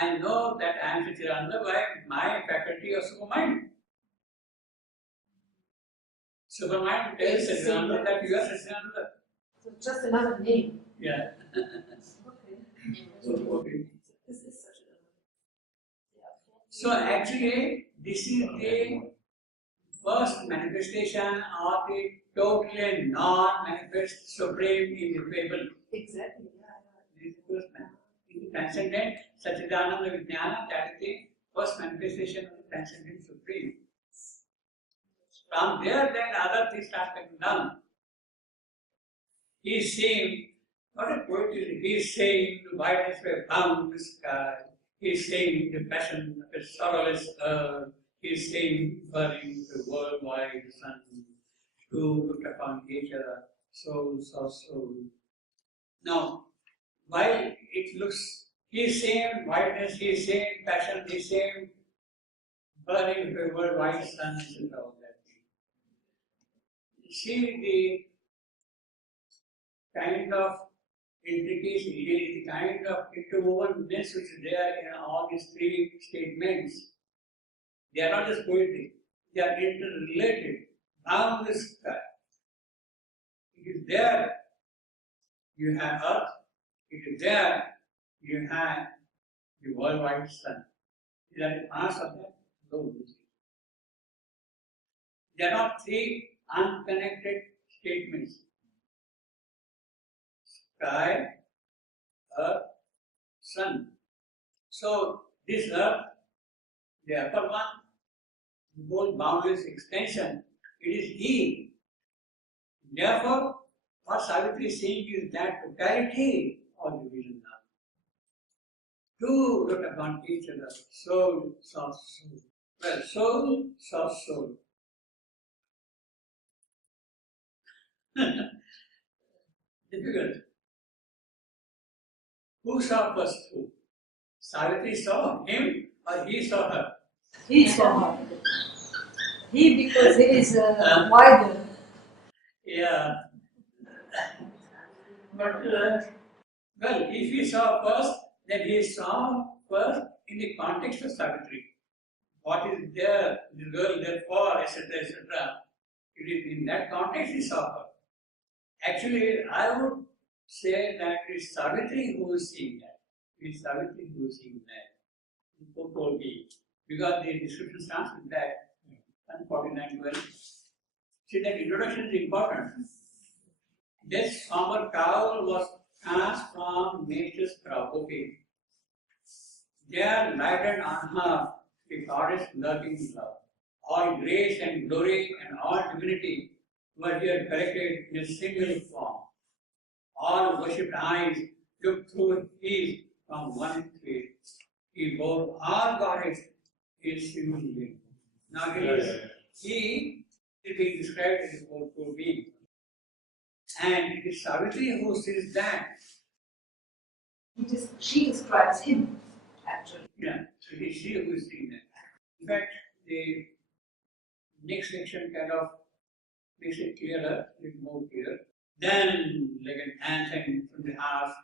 I know that I am Satchidananda by my faculty of supermind. Supermind tells Satchidananda that you are Satchidananda. So just another name. Yeah. Okay. Okay. This is Satchitananda. So actually, this is the first manifestation of the totally non-manifest supreme ineffable. Exactly. This is the first manifestation. Transcendent Satchidananda Vijnana, that is the first manifestation of the transcendent supreme. From there, then other things start coming down. He is saying, what a poet is, he is saying the whiteness of a boundless sky. He is saying the passion of a sorrowless earth. He is saying burning the worldwide sun. Who looked upon each other, soul saw soul. Now, while it looks, he is saying whiteness, he is saying passion, he is saying burning the worldwide sun, and all that. See the kind of intricacy, the kind of interwovenness which is there in all these three statements. They are not just poetry, they are interrelated. Now this sky, it is there, you have earth, it is there, you have the worldwide sun. Is that the mass of that? No. They are not three unconnected statements. Sky, earth, sun. So this earth, the upper one, the whole boundless extension, it is he. Therefore, what Savitri is saying is that totality of division now. Two look upon each other, soul saw soul. Well, soul saw soul. Difficult. Who saw first who? Savitri saw him or he saw her? He saw her. He, because he is wider. Yeah. But, well, if he saw first, then he saw first in the context of Savitri. What is there, the girl there for, etc., etc. It is in that context he saw her. Actually, I would say that it is Savitri who is seeing that. It is Savitri who is seeing that. Told me. Because the description starts with that. 149:12. See, that introduction is important. This somber cowl was cast from nature's provoking. There lighted on her the goddess lurking love. All grace and glory and all divinity were here collected in a single form. All worshipped eyes looked through his from one face. He bore all goddess his single being. Now he is being described as a fourfold being. And it is Savitri who sees that. She describes him, actually. Yeah, so it is she who is seeing that. In fact, the next section kind of makes it clearer, a little more clear. Then, like an anthem from the heart,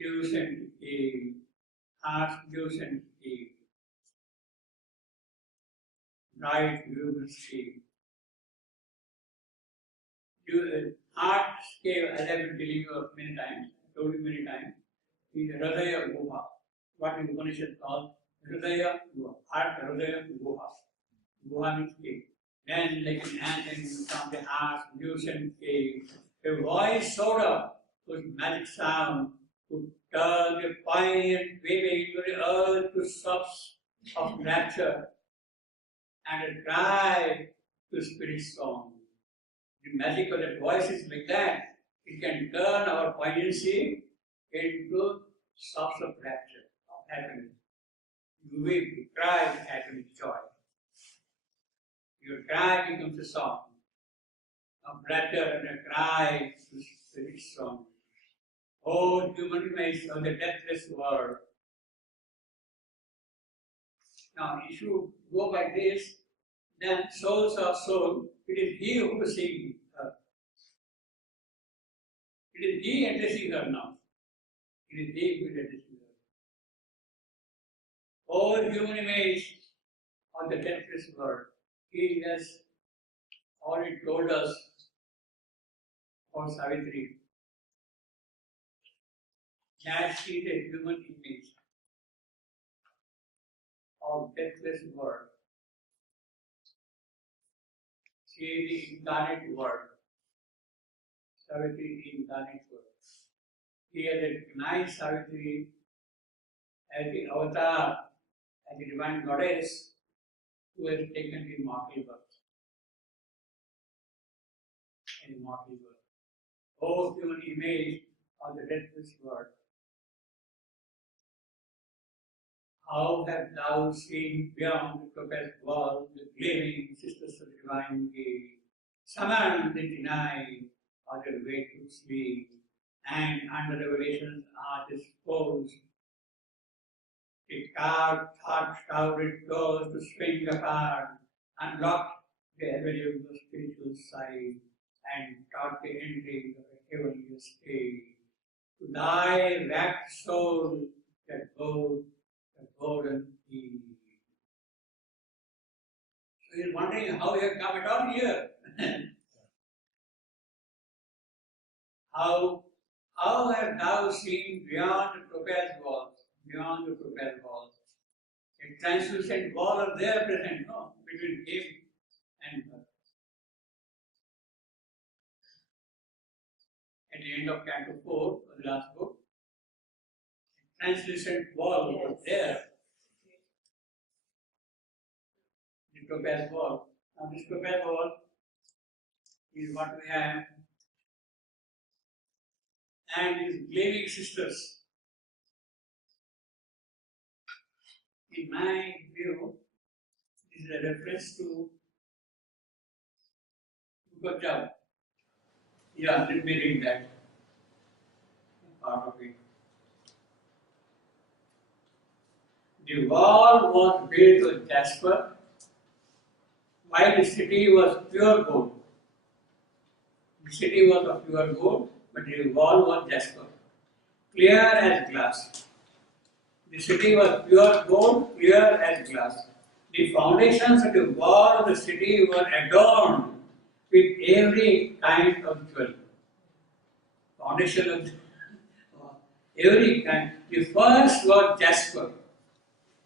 gives and a heart gives and a bright luminous stream. Heart scale, as I have been telling you many times, I told you many times, is Hridaya Guha. What is Upanishad called? Hridaya Guha. Heart Hridaya Guha. Guha means cave. Then like an anthem from the heart, lucent cave, a voice soared up whose magic sound could turn the fire waving to the earth to sobs of rapture and a cry to spirit song. The magic of that voice is like that. It can turn our poignancy into sobs of rapture, of happiness. You weep, you cry, happiness, joy. Your cry becomes a song of rapture and a cry to spirit song. Oh, human image of the deathless world. Now, if you go by this, then souls are soul. It is he who is seeing her. It is he addressing her now. It is he who is addressing her. Oh, human image of the deathless world. He has already told us for Savitri that she is a human image of deathless world. She is the incarnate word. Savitri is the incarnate word. He has recognized Savitri as the avatar, as the divine goddess who has taken the mortal birth. In mortal birth. Oh, human image of the deathless world. How have thou seen beyond the topaz wall the gleaming sisters of divine gaze, summoned and denied on their way to sleep, and under revelations are disposed, the carved, thought-shrouded doors to swing apart, unlocked the avenues of spiritual sight, and taught the entry of a heavenly state. To thy rapt soul that goes the golden key. So you're wondering how you have come at all here. How have thou seen beyond the topaz walls, beyond the topaz walls? A translucent wall are there present, no, between him and her. At the end of Canto 4, the last book, a translucent wall was there. The topaz wall. Now this topaz wall is what we have, and his gleaming sisters. In my view, this is a reference to Book of Job. Yeah, let me read that part of it. The wall was built with jasper, while the city was pure gold. The city was of pure gold, but the wall was jasper, clear as glass. The city was pure gold, clear as glass. The foundations of the wall of the city were adorned with every kind of jewel. Foundation of every kind. The first was jasper,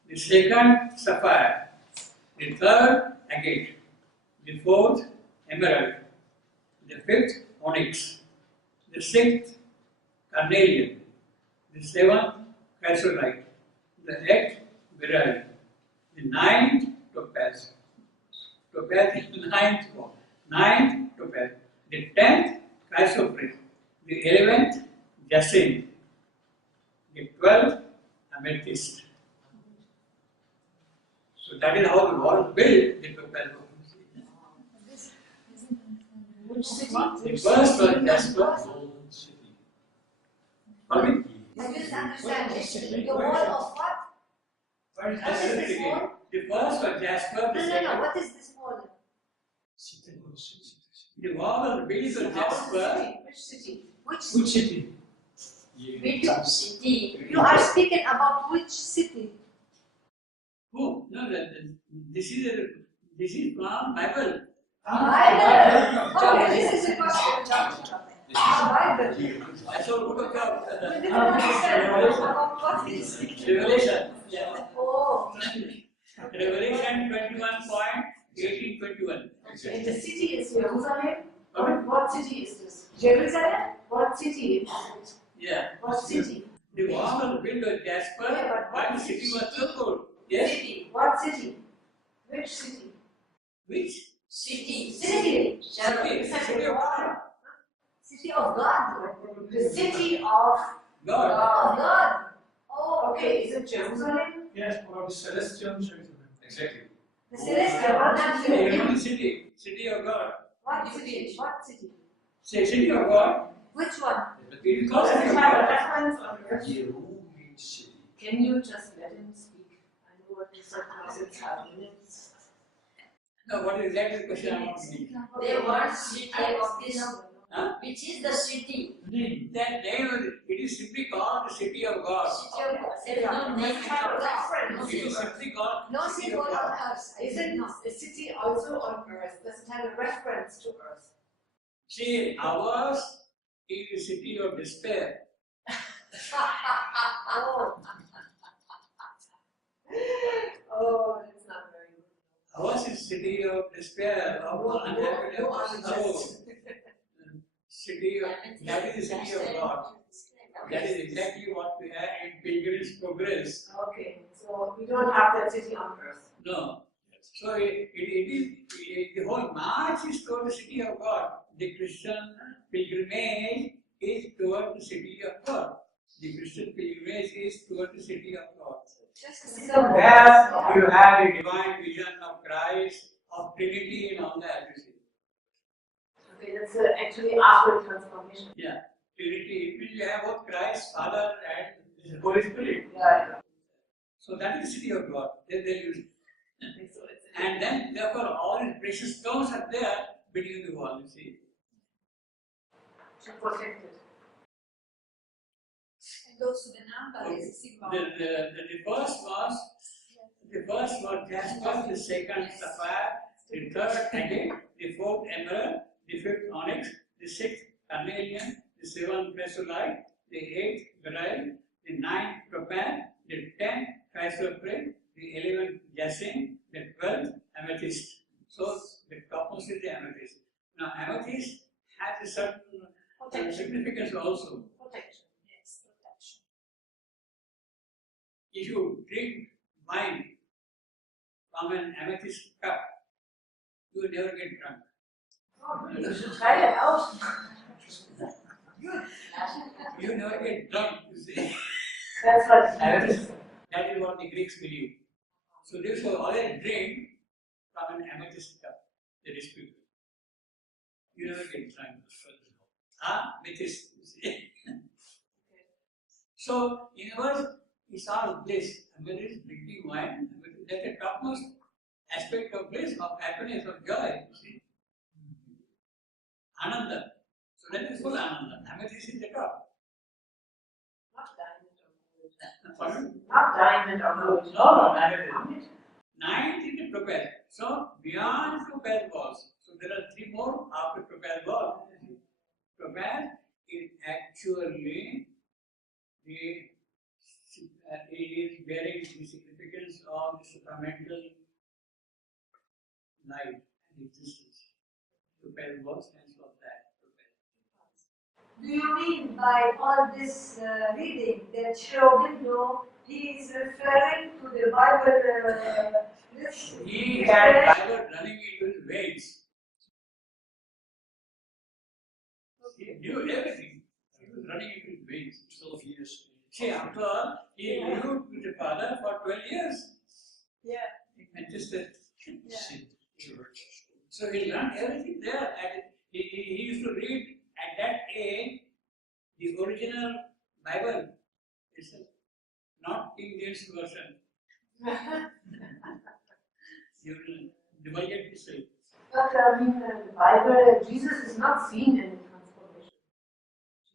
the second sapphire, the third agate, the fourth emerald, the fifth onyx, the sixth carnelian, the seventh chrysolite, the eighth beryl, the ninth topaz. Topaz is the ninth topaz, the 10th chrysoprase, the 11th jacinth, the 12th amethyst. So that is how the wall is built, the topaz. Which city? The first was jasper. Pardon me? I didn't understand this. The wall of what? What is What is this jasper? wall? The first was jasper, the No, second. what is this wall? The wall of the building was jasper. Which city? Which Which city? Which city? You are speaking about which city? Who? No, this is from Bible. Bible. Okay, this is a question. Bible. That's all book of Job. We didn't understand about what is. Revelation. Yeah. Oh. Revelation 1821. And the city is Jerusalem. Pardon? What city is this? Jerusalem? What city is it? Yeah. What city? The wall was built with jasper, Yeah, but but the what city city? was so cold. Yes? City. What city? Which city? Which? City. City. City of God. City of God. The city of God. Of God. Oh, okay. Is it Jerusalem? Yes, or the celestial Jerusalem. Exactly. The celestial, What not city? The the only city. City of God. What city? What city? Say city of God. Which one? It is called Does city it of have a God. reference on earth? Jeru means city. Can you just let him speak? I know what you said because it's 5 minutes. No, what is exactly the question I want to make? They want city of this. Huh? Which is the city? That name, it is simply called the city of God. City of God. There is no name Does it have a for that. reference? It is simply called No city symbol of on God. earth. I Is said it no. a city also on earth? Does it have a reference to earth? See, ours is the city of despair. Oh. Oh, that's not very good. Ours is city of despair, of unhappiness, No, of sorrow. City of, that is the city of God. That is exactly what we have in Pilgrim's Progress. Okay, so we don't have that city on earth. No. So the whole march is toward the city of God. The Christian pilgrimage is toward the city of God. The Christian pilgrimage is toward the city of God. Just a So symbol. There you have the divine vision of Christ, of Trinity and all that. You see. Okay, that's actually after transformation. Yeah. Trinity, it means you have both Christ, Father and the Holy Spirit. Yeah, So that is the city of God. They use it. I think so. It's And then therefore all these precious stones are there between the wall, you see. to protect it. And goes to the number is a symbol. The first was jasper, the second sapphire, the third agate, the fourth emerald, the fifth onyx, the sixth carnelian, the seventh chrysolite, the eighth beryl, the ninth topaz, the 10th chrysoprase, the 11th jacinth, the 12th amethyst. So the topmost is the amethyst. Now amethyst has a certain significance also. Protection. Yes, protection. If you drink wine from an amethyst cup, you will never get drunk. Oh, really? You should try it out. You never get drunk, you see. That's what Amethyst. That is what the Greeks believe. So they will always drink from an amethyst cup. That is people. You never get drunk. Amethyst, you see. So in other words, it's all bliss. Amethyst, drinking wine, that's the topmost aspect of bliss, of happiness, of joy, you see. Ananda. So that is full Ananda. Amethyst is the top. Not diamond or gold. Pardon? Not diamond or gold. No, amethyst. Ninth is the topaz. So beyond topaz balls. So there are three more after topaz balls. Topaz is actually it is bearing the significance of the supramental life and existence. Topaz ball stands for that. Topaz. Do you mean by all this reading that Shrobindo, he is referring to the Bible? This He had Bible running into his veins. He knew everything. He was running into his veins. So he is. See, after all, he lived with the father for 12 years. Yeah. In Manchester. Yeah. So he learned everything there. And he used to read at that age the original Bible itself, not King James version. The Bible itself. But the Bible, Jesus is not seen in the transformation.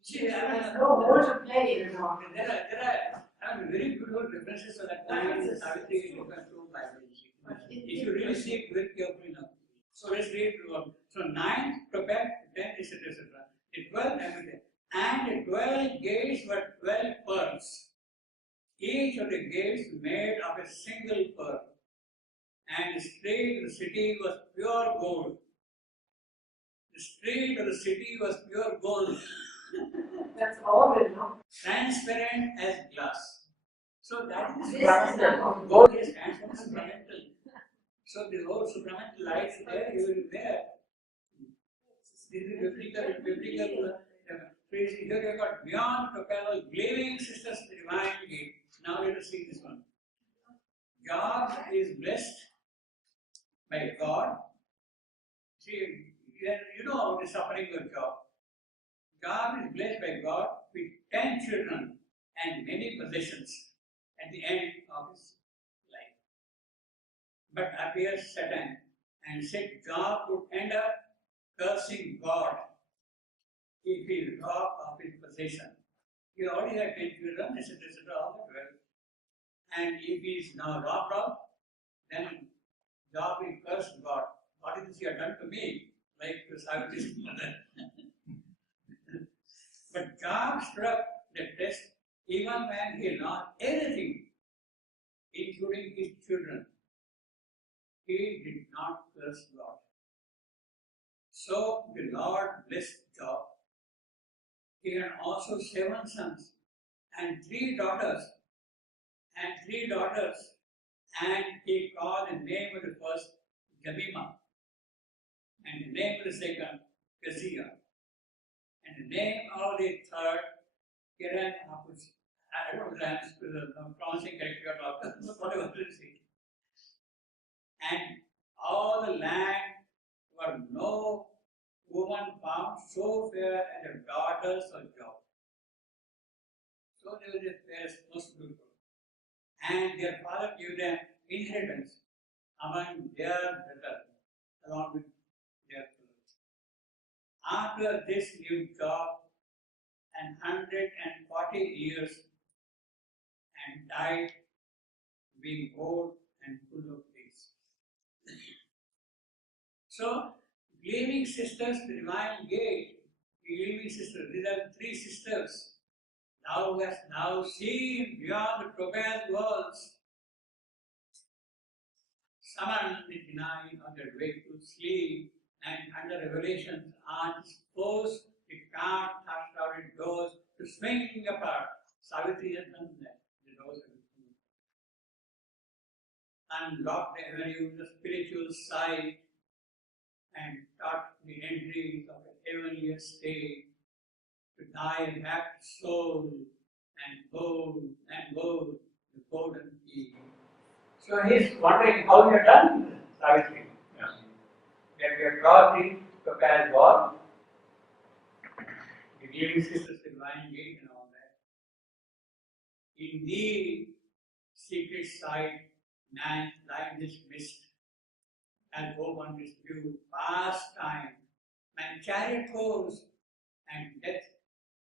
See, There's no role to play in it. there are very beautiful references to that time in the Savitri is referred to Bible. If you really see it very carefully now. So let's read one. So 9, topaz, 10, etc. etc. The 12 amethyst. And the 12 gates were 12 pearls. Each of the gates made of a single pearl. and the street of the city was pure gold. The street of the city was pure gold, That's all it, no? transparent as glass. So that is This is the supramental. Gold is transparent, supramental. So the whole supramental lights there, you will there. This is biblical phrase. Here you have got beyond propeller, gleaming sisters, the divine gate. Now let us see this one. God is blessed by God. See, you know about the suffering of Job. God is blessed by God with 10 children and many possessions at the end of his life. But appears Satan and said Job would end up cursing God if he is robbed of his possession. He already had 10 children, etc., all that well. And if he is now robbed of, then Job will curse God. What is this you have done to me? Like to Saviti's mother. But Job stood up the test even when he lost everything, including his children. He did not curse God. So the Lord blessed Job. He had also 7 sons and 3 daughters, and he called the name of the first Jemimah, and the name of the second Keziah, and the name of the third Kiran Hapus. I don't know if I'm pronouncing correctly or not, whatever it is. And all the land were no woman found so fair as the daughters of Job. So they were the fairest, most beautiful. And their father gave them inheritance among their brethren, along with their children. After this lived Job 140 years and died, being old and full of days. So, gleaming sisters, the divine gate, gleaming sisters, these are 3 sisters. Thou hast now seen beyond the propelled worlds. Summoned the denied on their way to sleep, and under revelations are disposed the calm shrouded doors to swing apart. Savitri has done that. The doors have been unlocked the avenues of spiritual sight and taught the entries of a heavenly state to die back soul and go the golden key. So he's wondering how we have done Savitri. Yeah. That we have brought the propelled wall, the gleaming sisters, the divine gate and all that. In the secret side, man like this mist and hope on this view, past time, my chariot goes and death,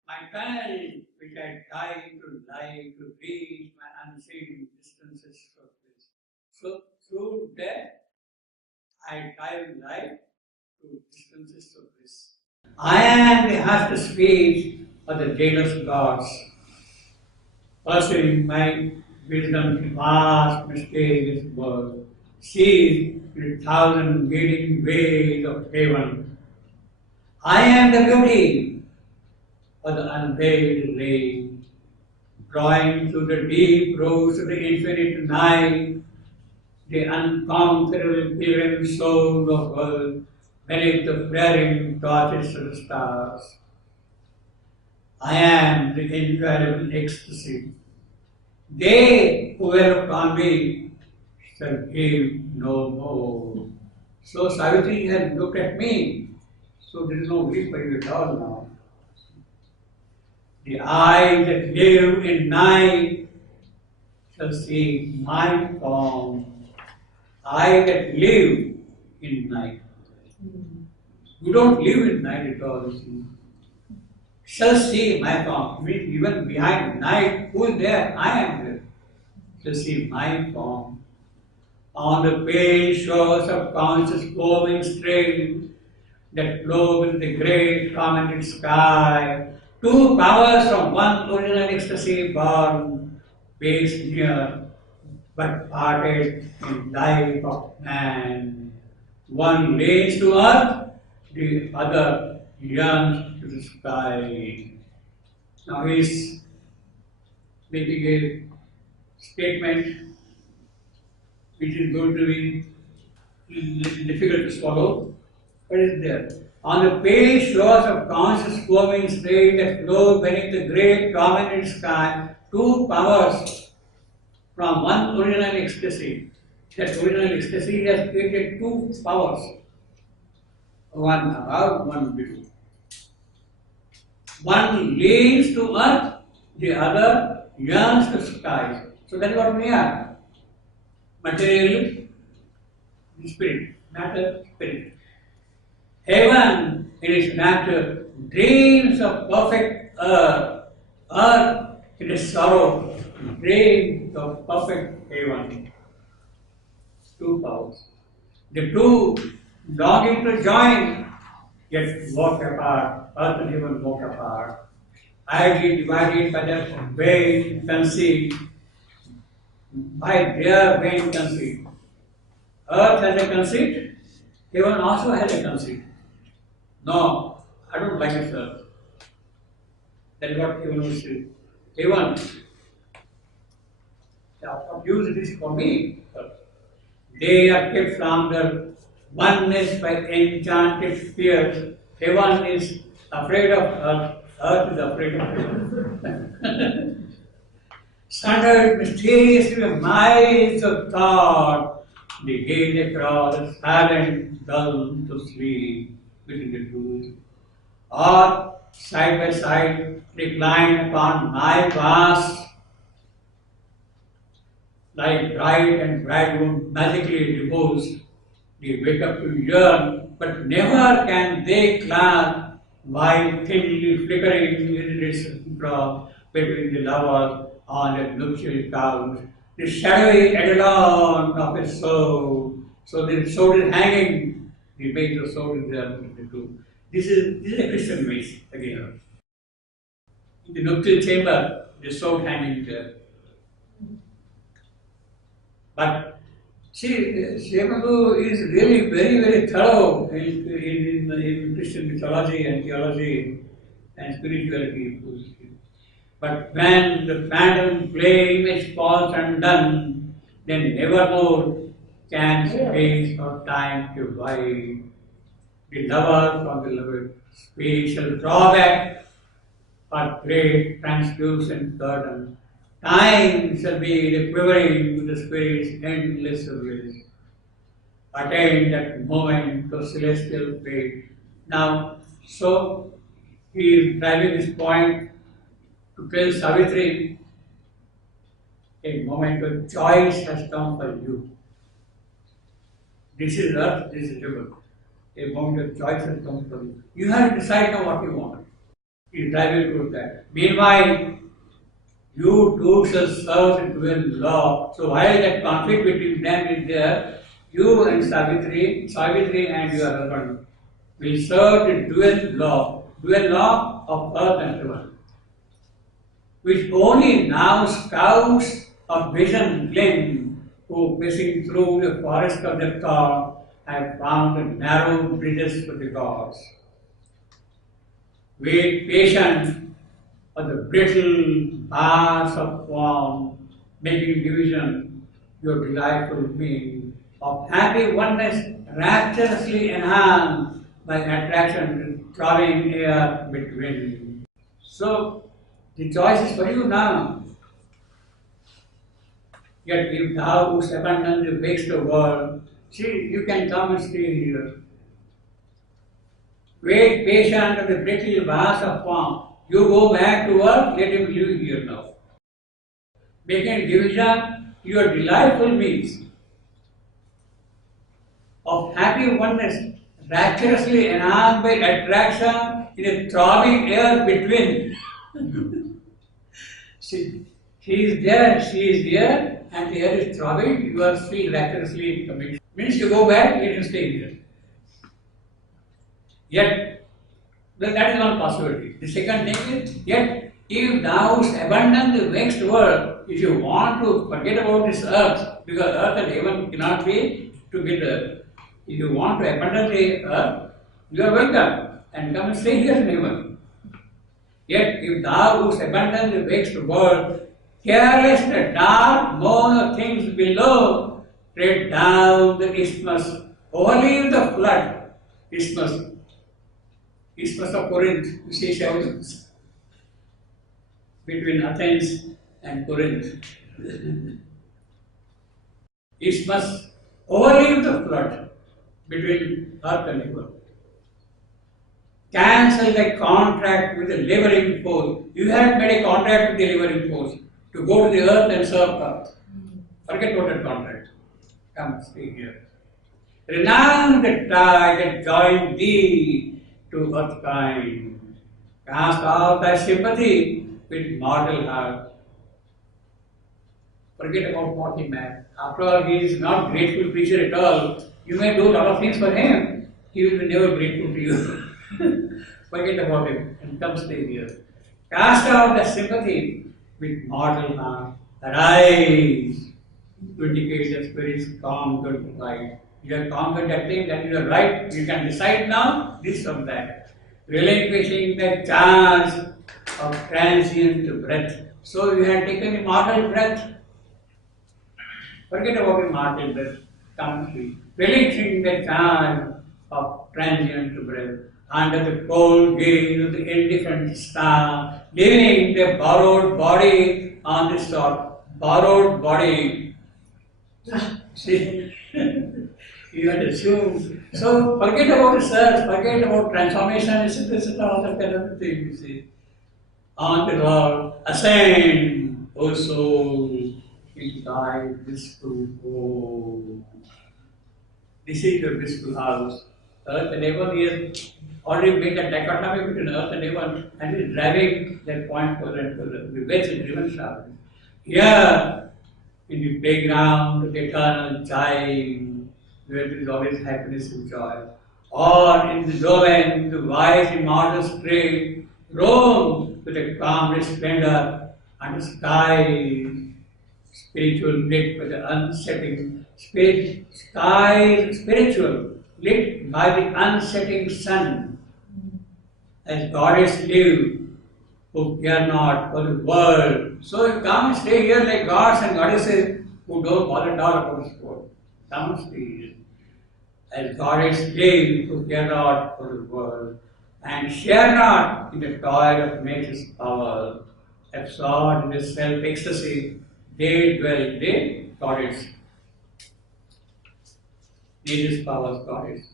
my tunnel which I dive to life to reach my unseen distances of this. So through death, I dive life to distances of this. I am the hushed speech of the jealous gods, pursuing my wisdom's vast mysterious world, seized with 1,000 leading ways of heaven. I am the beauty of the unveiled ray, drawing through the deep rose of the infinite night, the unconquerable pilgrim soul of earth, beneath the flaring torches of the stars. I am the incredible ecstasy. They who were upon me shall give no more. So Savitri has looked at me, so there is no grief for you at all now. The eyes that live in night shall see my form. I that live in night. You don't live in night at all, you see. Shall see my form. Means even behind night, who is there? I am there. Shall see my form. On the pale shores of conscious flowing streams that flow with the great tormented sky, 2 powers from one original ecstasy born, based near but parted in life of man. One lays to earth, the other yearns to the sky. Now he is making a statement which is going to be little difficult to swallow. What is there? On the pale shores of conscious flowing state that flows beneath the great dominant sky, two powers from one original ecstasy. That original ecstasy has created two powers, one above, one below. One leans to earth, the other yearns to skies. So that is what we are. Material, spirit, matter, spirit. Heaven, in its nature, dreams of perfect earth. Earth, in its sorrow, dreams of perfect heaven. Two powers. The two longing to join, yet walk apart. Earth and heaven walk apart. Idly divided by their vain conceit, by their vain conceit. Earth has a conceit, heaven also has a conceit. No, I don't like this earth. That is what heaven will say. Heaven, use this for me. They are kept from their oneness by enchanted fears. Heaven is afraid of earth, earth is afraid of heaven. Sundered mysteriously with miles of thought, they gaze across the silent gulf to sleep within the trees. Or side by side, recline upon my vast, like bride and bridegroom magically reposed. They wake up to yearn, but never can they clasp while thinly flickering iridescent drop between the lovers on a nuptial couch. The shadowy eidolon of his soul. So the soul is hanging. The image of soul is there between the two. This is a Christian image again. In the nuptial chamber, the soul hanging there. But see, Srimandu is really very, very thorough in Christian mythology and theology and spirituality. But when the phantom flame is falls undone, then nevermore can space or time divide. The lover from the loved, space shall draw back her great translucent curtain. Time shall be the quivering with the spirit's endless bliss. Attain that moment of celestial fate. Now, so he is driving this point to tell Savitri, a moment of choice has come for you. This is earth, this is heaven. A moment of choice has come for you. You have to decide now what you want. He is driving towards that. Meanwhile, you two shall serve the dual law. So while that conflict between them is there, you and Savitri and your husband will serve the dual law of earth and heaven, which only now scouts of vision gleam, who passing through the forest of the thought have found the narrow bridges for the gods. Wait patient for the brittle bars of form, making division your delightful being of happy oneness rapturously enhanced by attraction to throbbing air between. So the choice is for you now. Yet if thou whose abundance wakes the world, see, you can come and stay here. Wait patient of the brittle vase of form. You go back to earth, let him live here now. Making division your delightful means of happy oneness, rapturously enhanced by attraction in a throbbing air between. See, he is there, she is there, and the air is throbbing, you are still rapturously committed. Means you go back, let him stay here. Yet, that is one possibility. The second thing is, yet If thou abandon the vexed world, if you want to forget about this earth, because earth and heaven cannot be together. If you want to abandon the earth, you are welcome and come and stay here in heaven. Yet if thou wouldst abandon the vexed world, careless the dark moan of things below, tread down the isthmus, overleave the flood, isthmus of Corinth, you see Seychelles, between Athens and Corinth. Isthmus, overleave the flood between earth and heaven. Cancel the contract with the laboring force. You have made a contract with the laboring force to go to the earth and serve earth. Forget about that contract. Come, stay here. Renounce the tie that joined thee to earthkind. Cast out thy sympathy with mortal heart. Forget about mortal man. After all, he is not grateful creature at all. You may do a lot of things for him. He will be never grateful to you. Forget about him and come stay here. Cast out the sympathy with mortal heart. Arise to indicate the spirit's conquered right. You have conquered that thing, that is your right. You can decide now this or that. Relinquishing the chance of transient breath. So you have taken immortal breath. Forget about immortal breath. Come free. Relinquishing the chance of transient breath. Under the cold gaze of the indifferent star, leaving the borrowed body on the spot. Borrowed body. See? You had assumed. So forget about research, forget about transformation, etc., all that kind of thing, you see. On the Lord, ascend, O soul, in thy blissful home. This is your blissful house. Earth and heaven is already made a dichotomy between earth and heaven and is driving that point further and further. The wedge is driven sharply. Here, in the playground of the eternal child, where there is always happiness and joy, or in the domain, the wise immortal straight, roam with a calm splendor under skies, spiritual lit by the unsetting skies, spiritual lit by the unsetting sun, as goddess live, who care not for the world. So you come and stay here like gods and goddesses who don't bother at all about this world. Come and stay here. As goddess live, who care not for the world, and share not in the toil of nature's power, absorbed in the self-ecstasy, they dwell, they goddess. Nature's powers, goddess.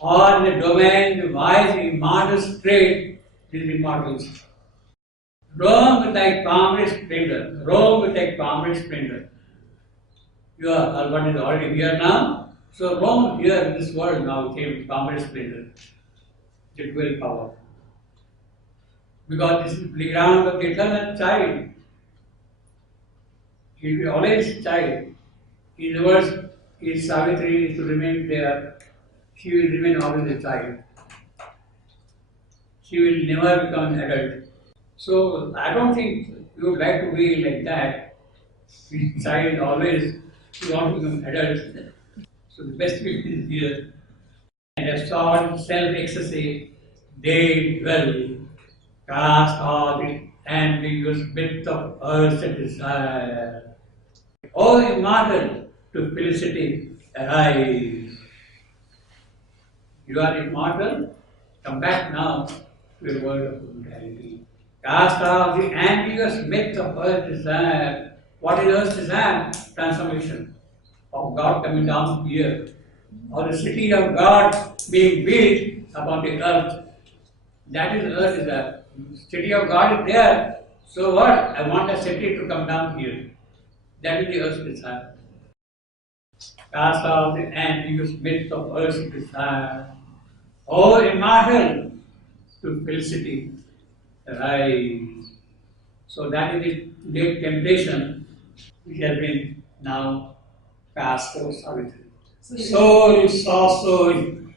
Or in the domain, the wise, immortal straight, these immortals. Roam with thy calmest splendor. Roam with thy calmest splendor. You are what is already here now. So roam here in this world now came calmest splendor. The dual power. Because this is the playground of the eternal child. He will be always child. In the words, his Savitri is to remain there. She will remain always a child. She will never become an adult. So I don't think you would like to be like that. The child always you want to become adult. So the best way is here. And absorbed self-ecstasy, they dwell. Cast all the ambiguous bits of earth and desire. O immortal, to felicity arise. You are immortal, come back now to a world of immortality. Cast off the ambiguous myth of earth desire. What is earth's desire? Transformation of God coming down here, or the city of God being built upon the earth. That is earth desire. City of God is there. So what? I want a city to come down here. That is the earth's desire. Cast off the ambiguous myth of earth's desire. O immortal, to felicity arise. So that is the great temptation which has been now passed over Savitri. Soul saw soul.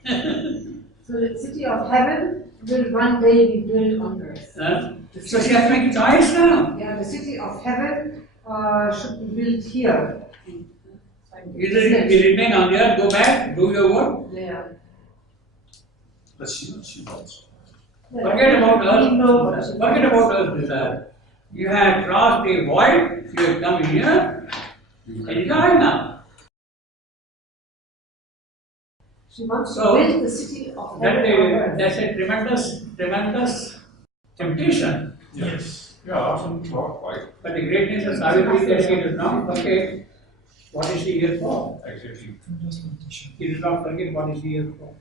So the city of heaven will one day be built on earth. So she has to make a choice now. Yeah, the city of heaven should be built here. Either you remain on the earth, go back, do your work. Yeah. But she wants. Forget about We know us. what Forget about us, desire. You have crossed a void, you have come here, enjoy now. She wants So, to build the city of heaven on earth. That's a tremendous temptation. Yes. Yeah, absolutely. Right. But the greatness of Savitri that she does not forget what is she here for. Exactly. She does not forget what is she here for.